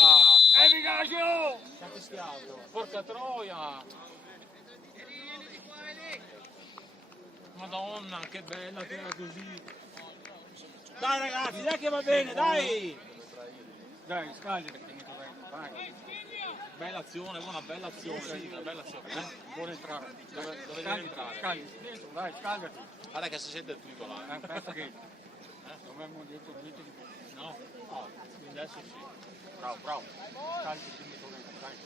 Vigaggio! Porca troia! Madonna, che bella che era così! Dai ragazzi, dai che va bene, dai! dai, scagliati che mi vai. Bella azione, una bella azione, sì, una bella azione. Vuole entrare. Dove deve entrare? Scagliati dentro, dai, scagliati. Guarda che si sente tutto là. Aspetta che... Dov'è il dietro, no? Quindi adesso sì. Bravo, bravo. Calci, quindi tornate, dai.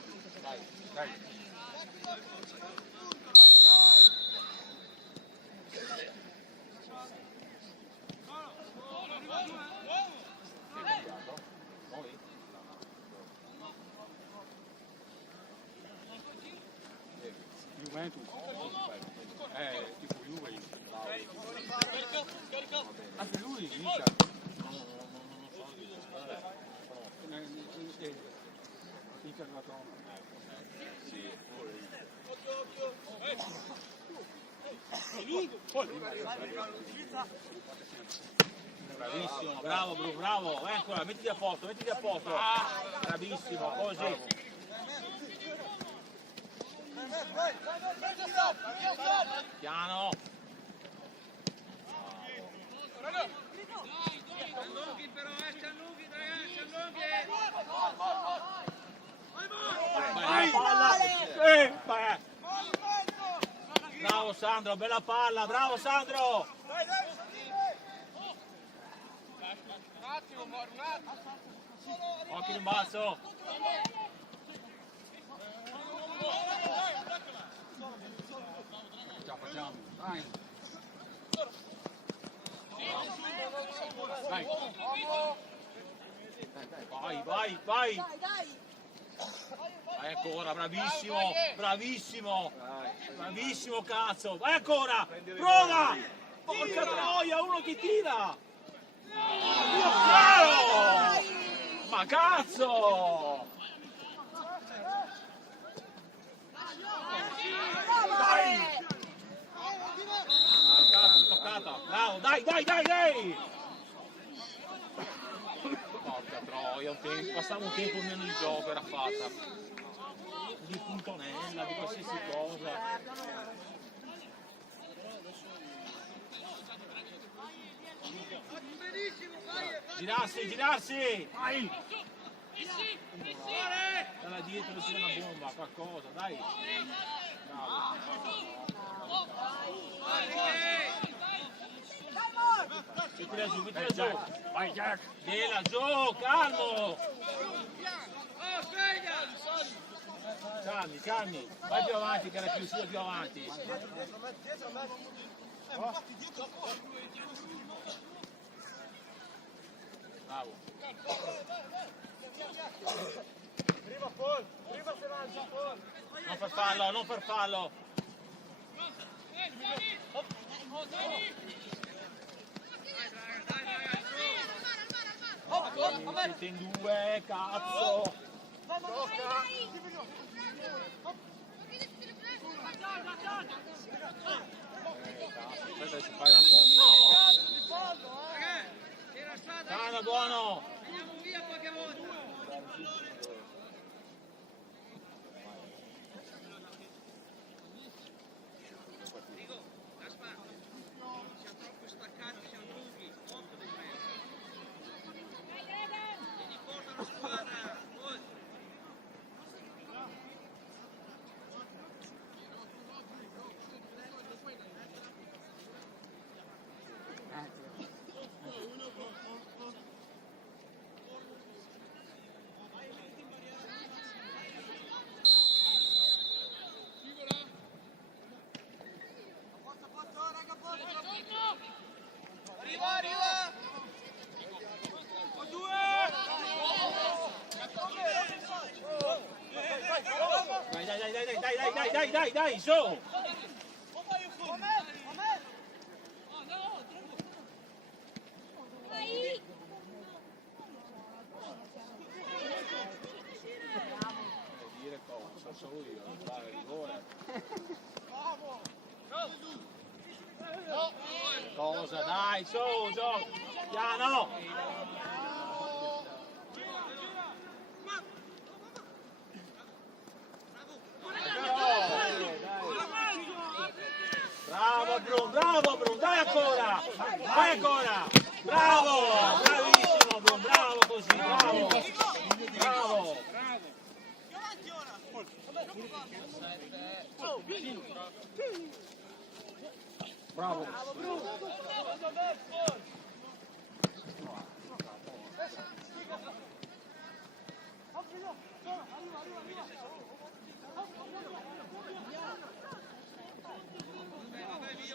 Dai, dai. Noi? Juventus. Tipo Juve. Anche lui dice. Inter la Roma. Bravissimo, bravo Bru, bravo, eccola, mettiti a posto, bravissimo, così. Piano. Allunghi però, ci allunghi ragazzi, allunghi! Vai, palla! Vai. Bravo Sandro, bella palla, bravo Sandro! Occhio in basso! Facciamo. Dai. Dai. Vai! Vai ancora, bravissimo, bravissimo cazzo, vai ancora, prova, porca troia, uno che tira, Dio caro, ma cazzo, dai, cazzo, toccata, bravo, dai, porca troia, passava un tempo meno di gioco, era fatta. Di puntonella, di qualsiasi cosa. Girarsi! Vai! Dalla dietro c'è una bomba, qualcosa, dai! Bravo! Mettila giù! Vai Jack! Dela giù, calmo! Calmi, vai più avanti che era più su, più avanti. Bravo. Prima se lancia Paul! Non per farlo! Siete in due, cazzo! Aspetta, si paga un po'. Calma, buono! Andiamo via qualche volta! Dico, Gaspar, siamo troppo staccati, siamo lunghi, molto di mezzo. Quindi porta la squadra, oltre. Dai, su! Dire cosa, solo io, non fare rigore. Cosa, dai, su, piano! Bravo Brum, dai ancora! Bravo! Bravissimo Brum, bravo così, bravo! Bravo!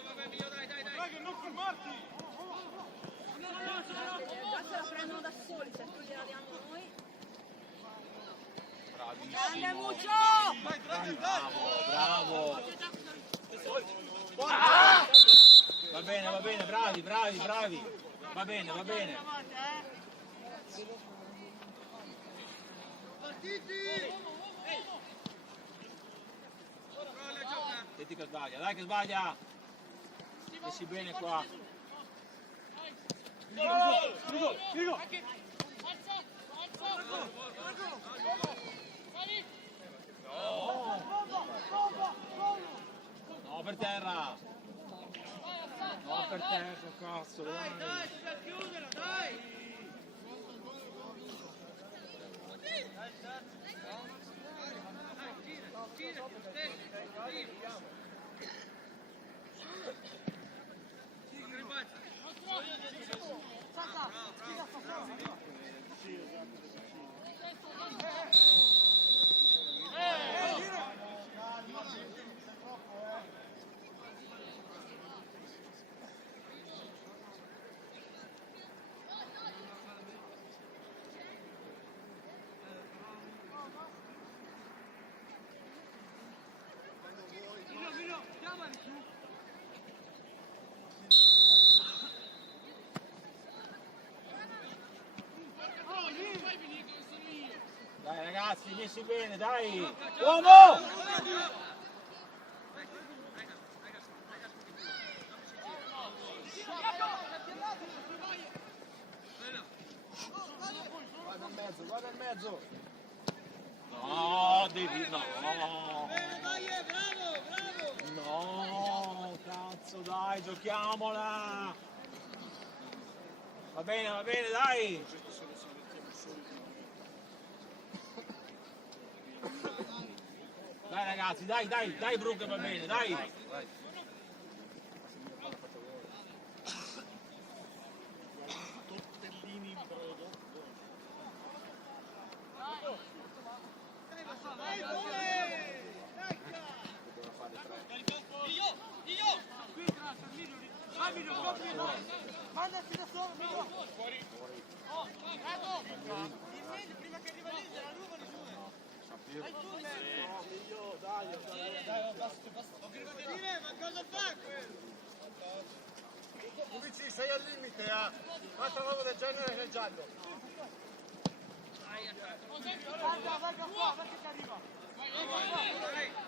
Vabbè, Mio, dai. Già se la prendono da soli, se tu gliela diamo noi. Grande Bravissimo. Muccio! Bravo. Va bene, bravi. Va bene. Senti che sbaglia, dai che sbaglia. Messi bene qua. No, per terra. No, per terra, cazzo. Dai, sta chiudere, dai! Gira, Dai ragazzi, messi bene, dai! Uomo! Guarda in mezzo. No, devi... No! Bravo! No, cazzo, dai, giochiamola! Va bene, dai! Dai ragazzi, dai Bru che va bene, dai! Tortellini in brodo. Mandati da solo, Milo! Prima che arriva lì, la rubano giù! Vai tu, dai, basta. Dire, ma cosa fa quello? Luigi, sei al limite, un'altra roba del genere è giallo. Guarda qua, perché ti arriva?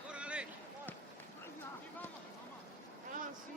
Ora lei! Ah, sì.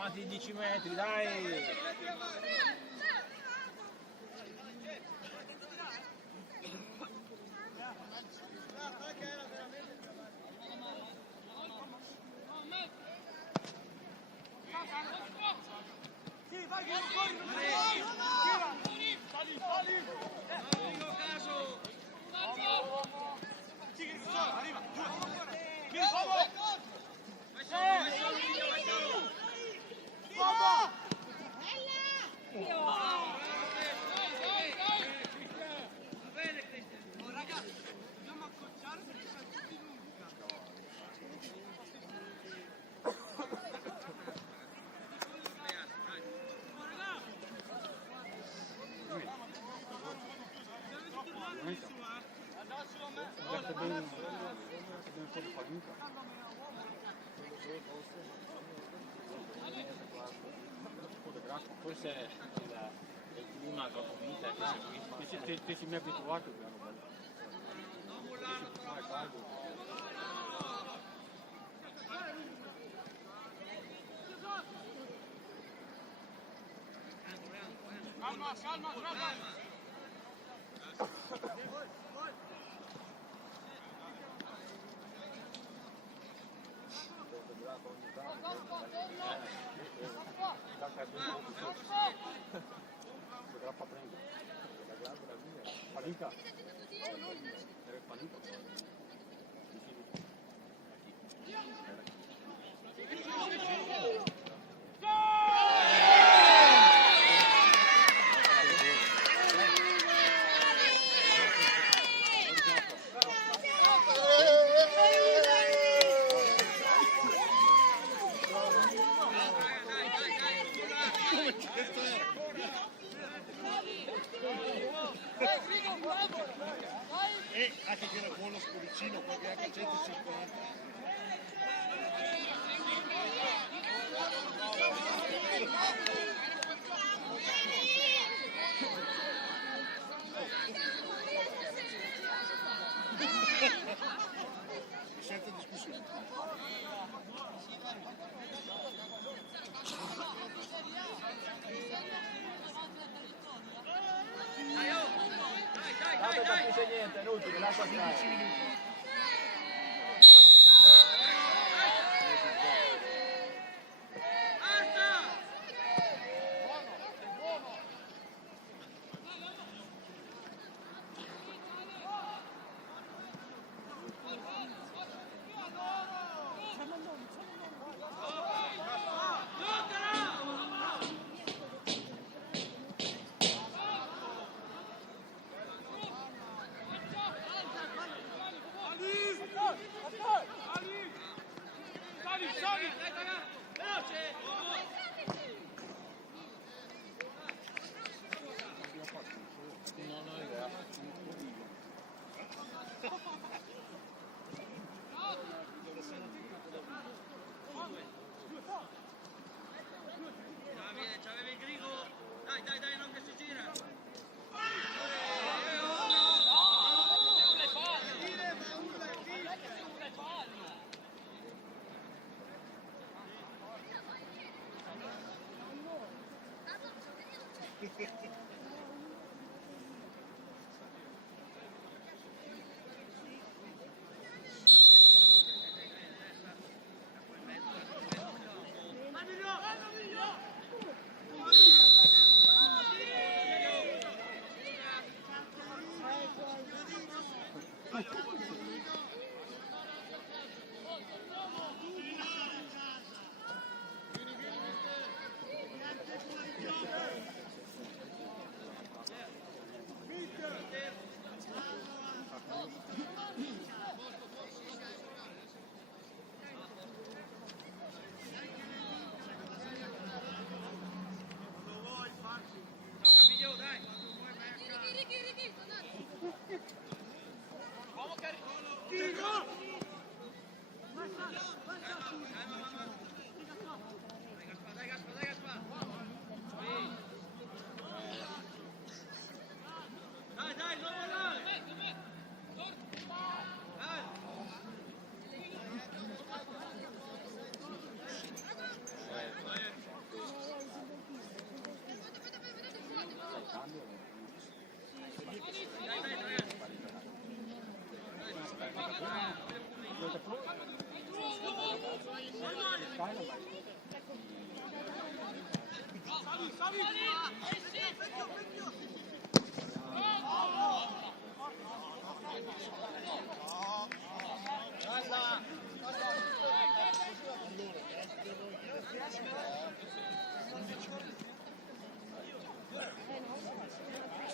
avanti di 10 metri, dai! Guardate bene, abbiamo un po' di fatica. Forse è il clima troppo mite che c'è qui. Te si mi è abituato piano piano. Grappa prende. La grande la linea. Fatica. Fatica. E anche che era buono sporicino, qualche anche 150. Senza discussione. Non capisce niente, è inutile, lascia stare.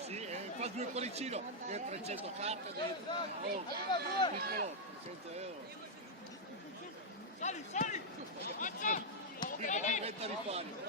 Sì, fa 2 cuoricino e 300 carte dentro. Oh, piccolo, 100 euro. Diventa rifare.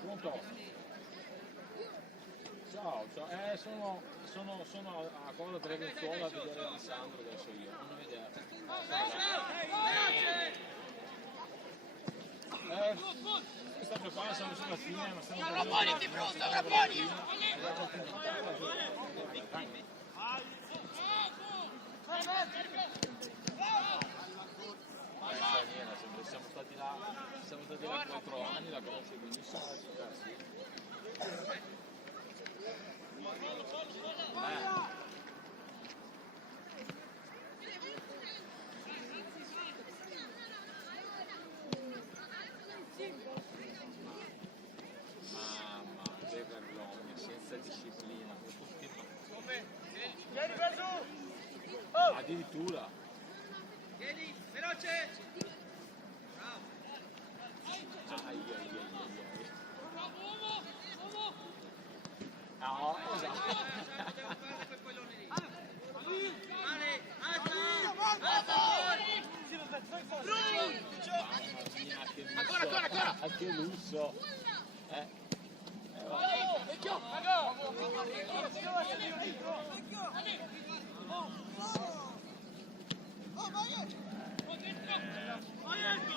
Pronto? Ciao, ciao. Sono a cosa Prevenzuola a vedere Alessandro adesso io, non ho idea. Sta giocando, siamo sulla fine, ma stiamo Raponi, ti pronto, Raponi! Siamo stati là 4 anni, la conosco benissimo. Mamma, che vergogna, senza disciplina. Addirittura. Vieni, veloce! No, esatto. Ancora! Che lusso.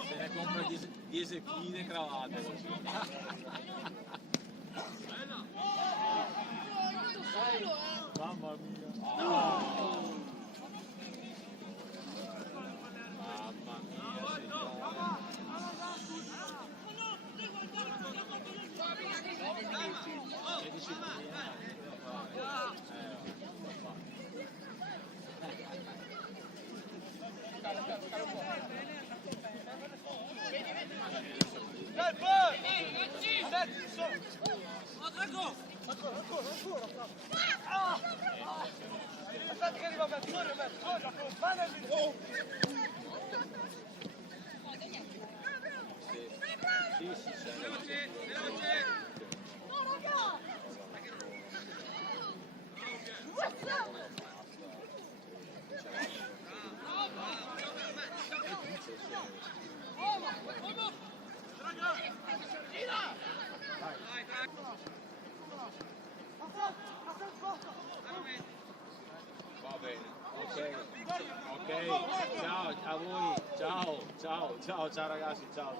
Se ne compra 10 kg e cravatte. Mamma mia. Mamma mia, che disciplina. Aspetta che arriva Mezz'ora, accompagna il Va bene, ok, ciao a voi, ciao ragazzi, ciao.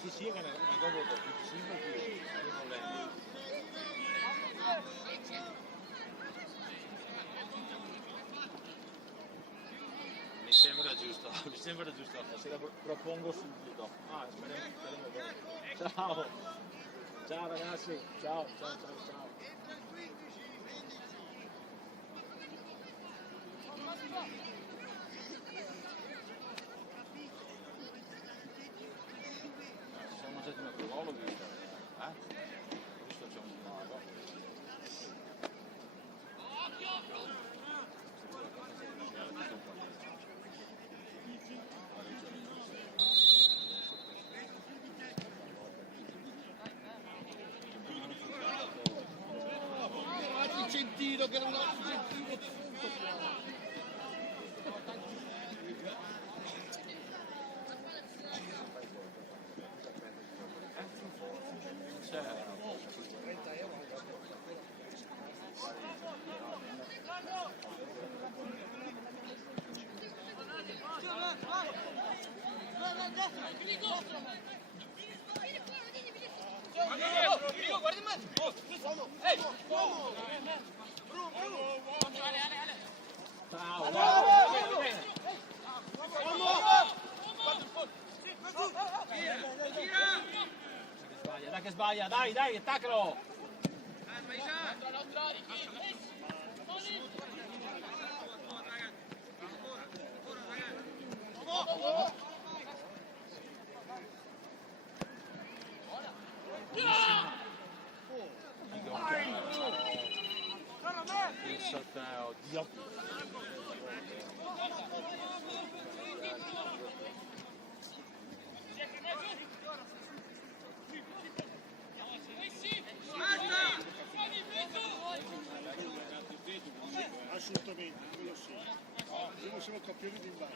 Ti siga nel voto, ti siga più problemi. Mi sembra giusto, se la propongo subito. Speriamo. Ciao ragazzi, ciao. Siamo mangiati una cruolo, visto? Questo c'è un lago. che era un oggettivo punto qua. Bravo, bravo, bene. Sbaglia, dai che sbaglia, dai, attaccalo! Pensa a te, oddio. Assolutamente, quello sì. Noi siamo campioni d'inverno.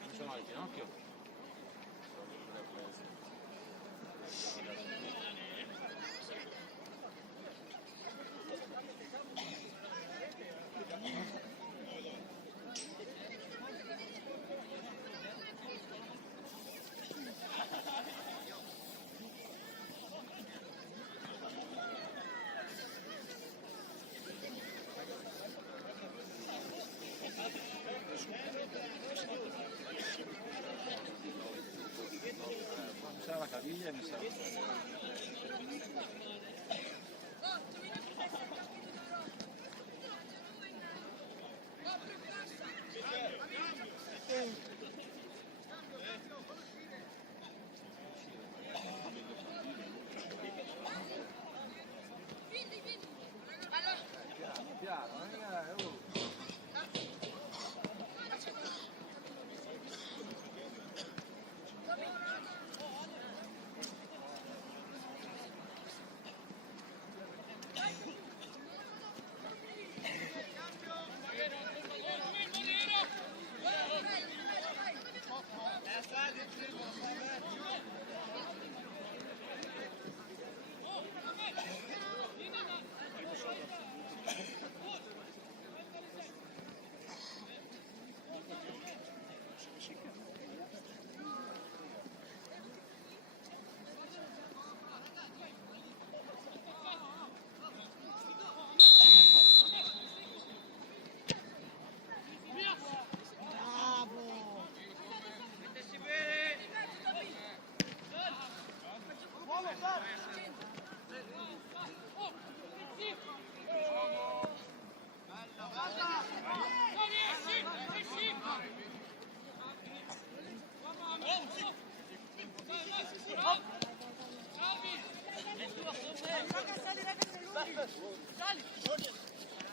Non sono al ginocchio. Mi sa la caviglia e mi sa.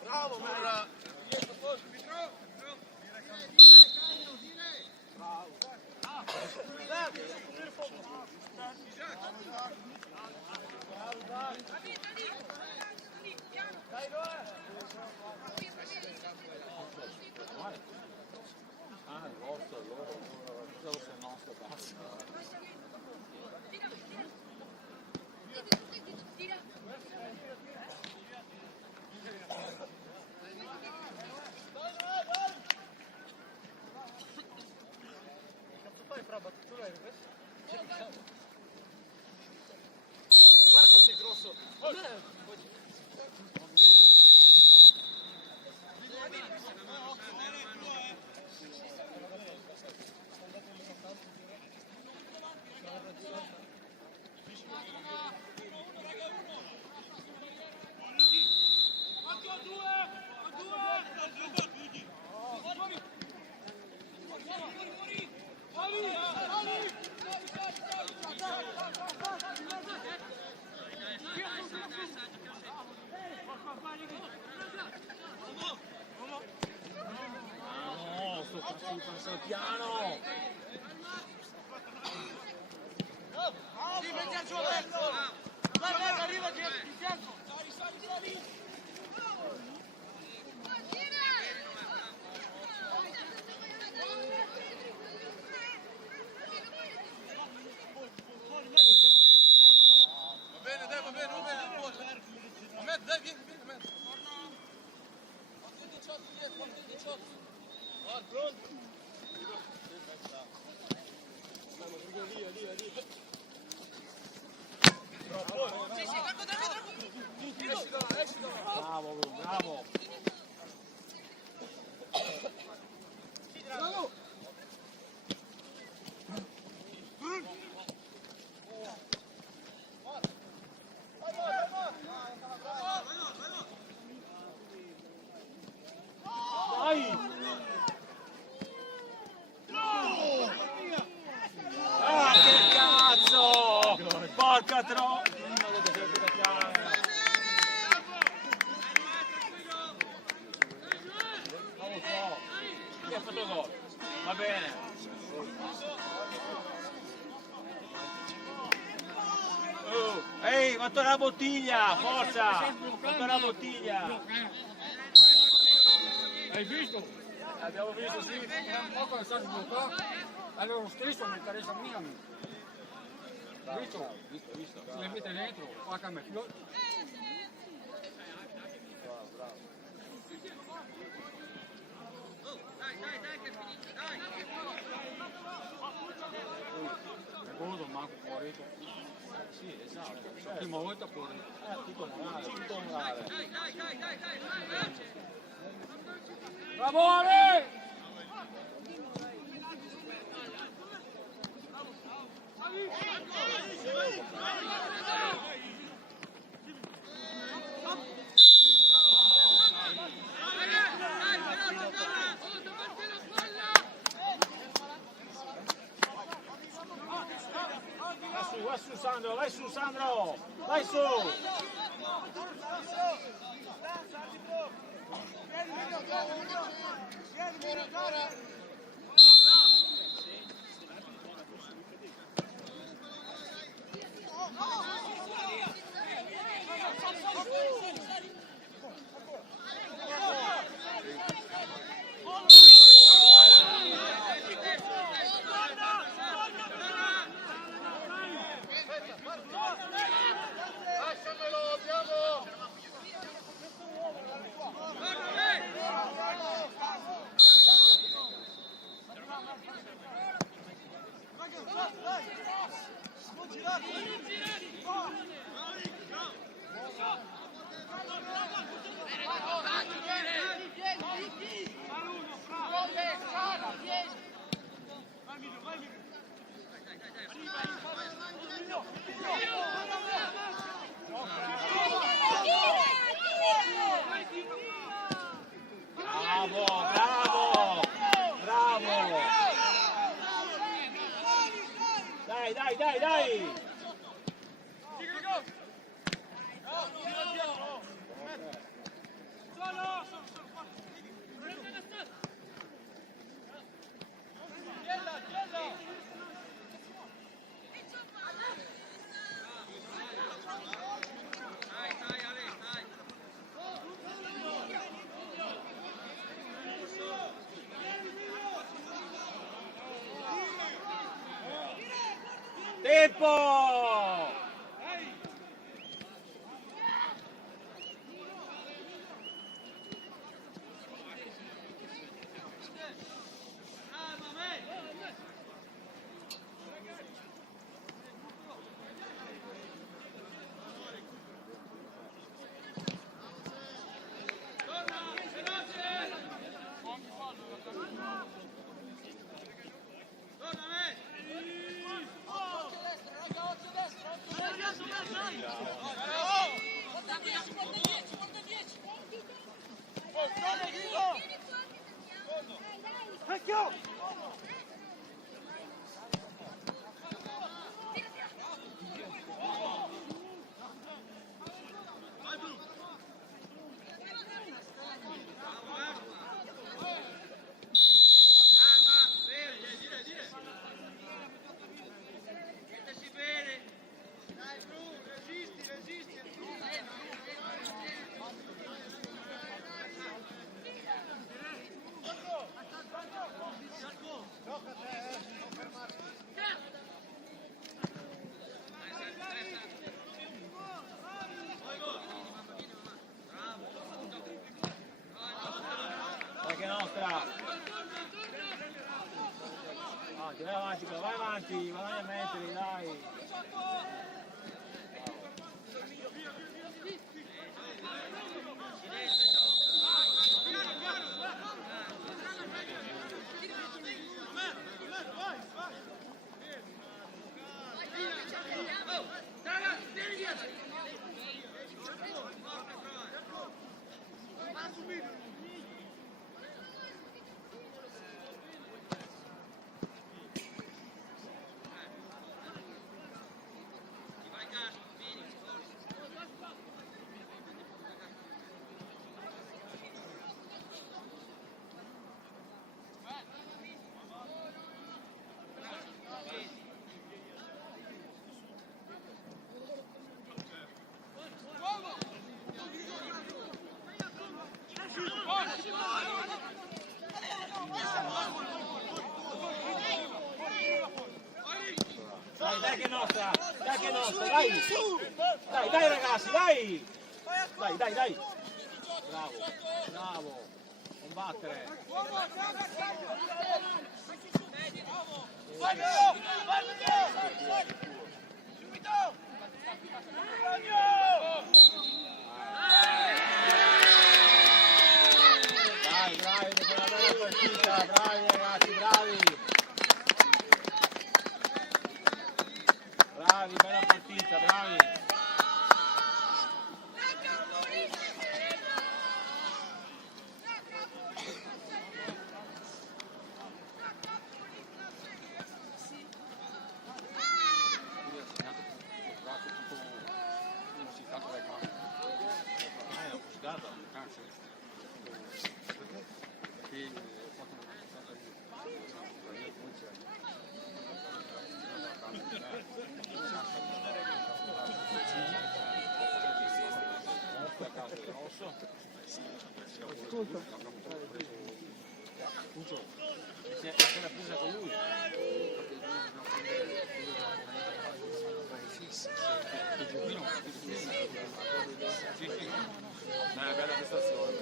Bravo, Mura! Ah, il vostro, allora. Pensavo sia il nostro, basta. Guarda quanto è grosso. Passalo piano! Sì, metti al suo letto! Guarda, arriva di fianco! Va bene, va bene. Ahmed, dai, vieni, Ahmed. Porti il 18, porti il 18. Guarda, pronto? Bravo, bravo! Dai! Ah, che cazzo! Porca tro... Non lo so. Chi ha fatto gol? Va bene. Ehi, ma torna la bottiglia, forza! Ma torna la bottiglia! Hai visto? Abbiamo visto, sì. Un po' quando è stato bloccato, è loro stesso mi interessa mia. Visto? Visto. Le mette dentro, fa che me fiore. Dai, che finisce, dai! E godo manco fuori. Sì, esatto. La prima volta fuori. Tutto morale. Dai! Bravo Ale! Vai su Sandro, vai su Sandro! Vai su! Lasciamelo, andiamo! Bravo, bravo! Bravo! Dai! Tempo! vai avanti, vai a mettere, dai. Dai che è nostra, dai ragazzi, dai! Dai! Bravo, combattere! Dai, bravi, che una bella partita, bravi ragazzi, bravi! Bravi, bella partita, bravi! Si era presa con lui. Ma è una bella prestazione.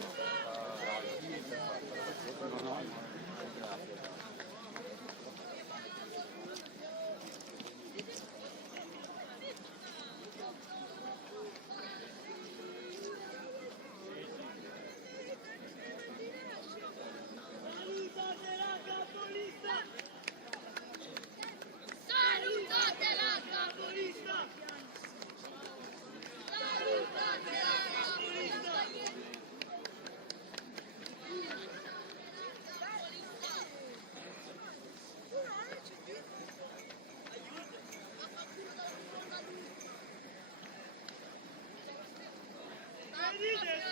Vedi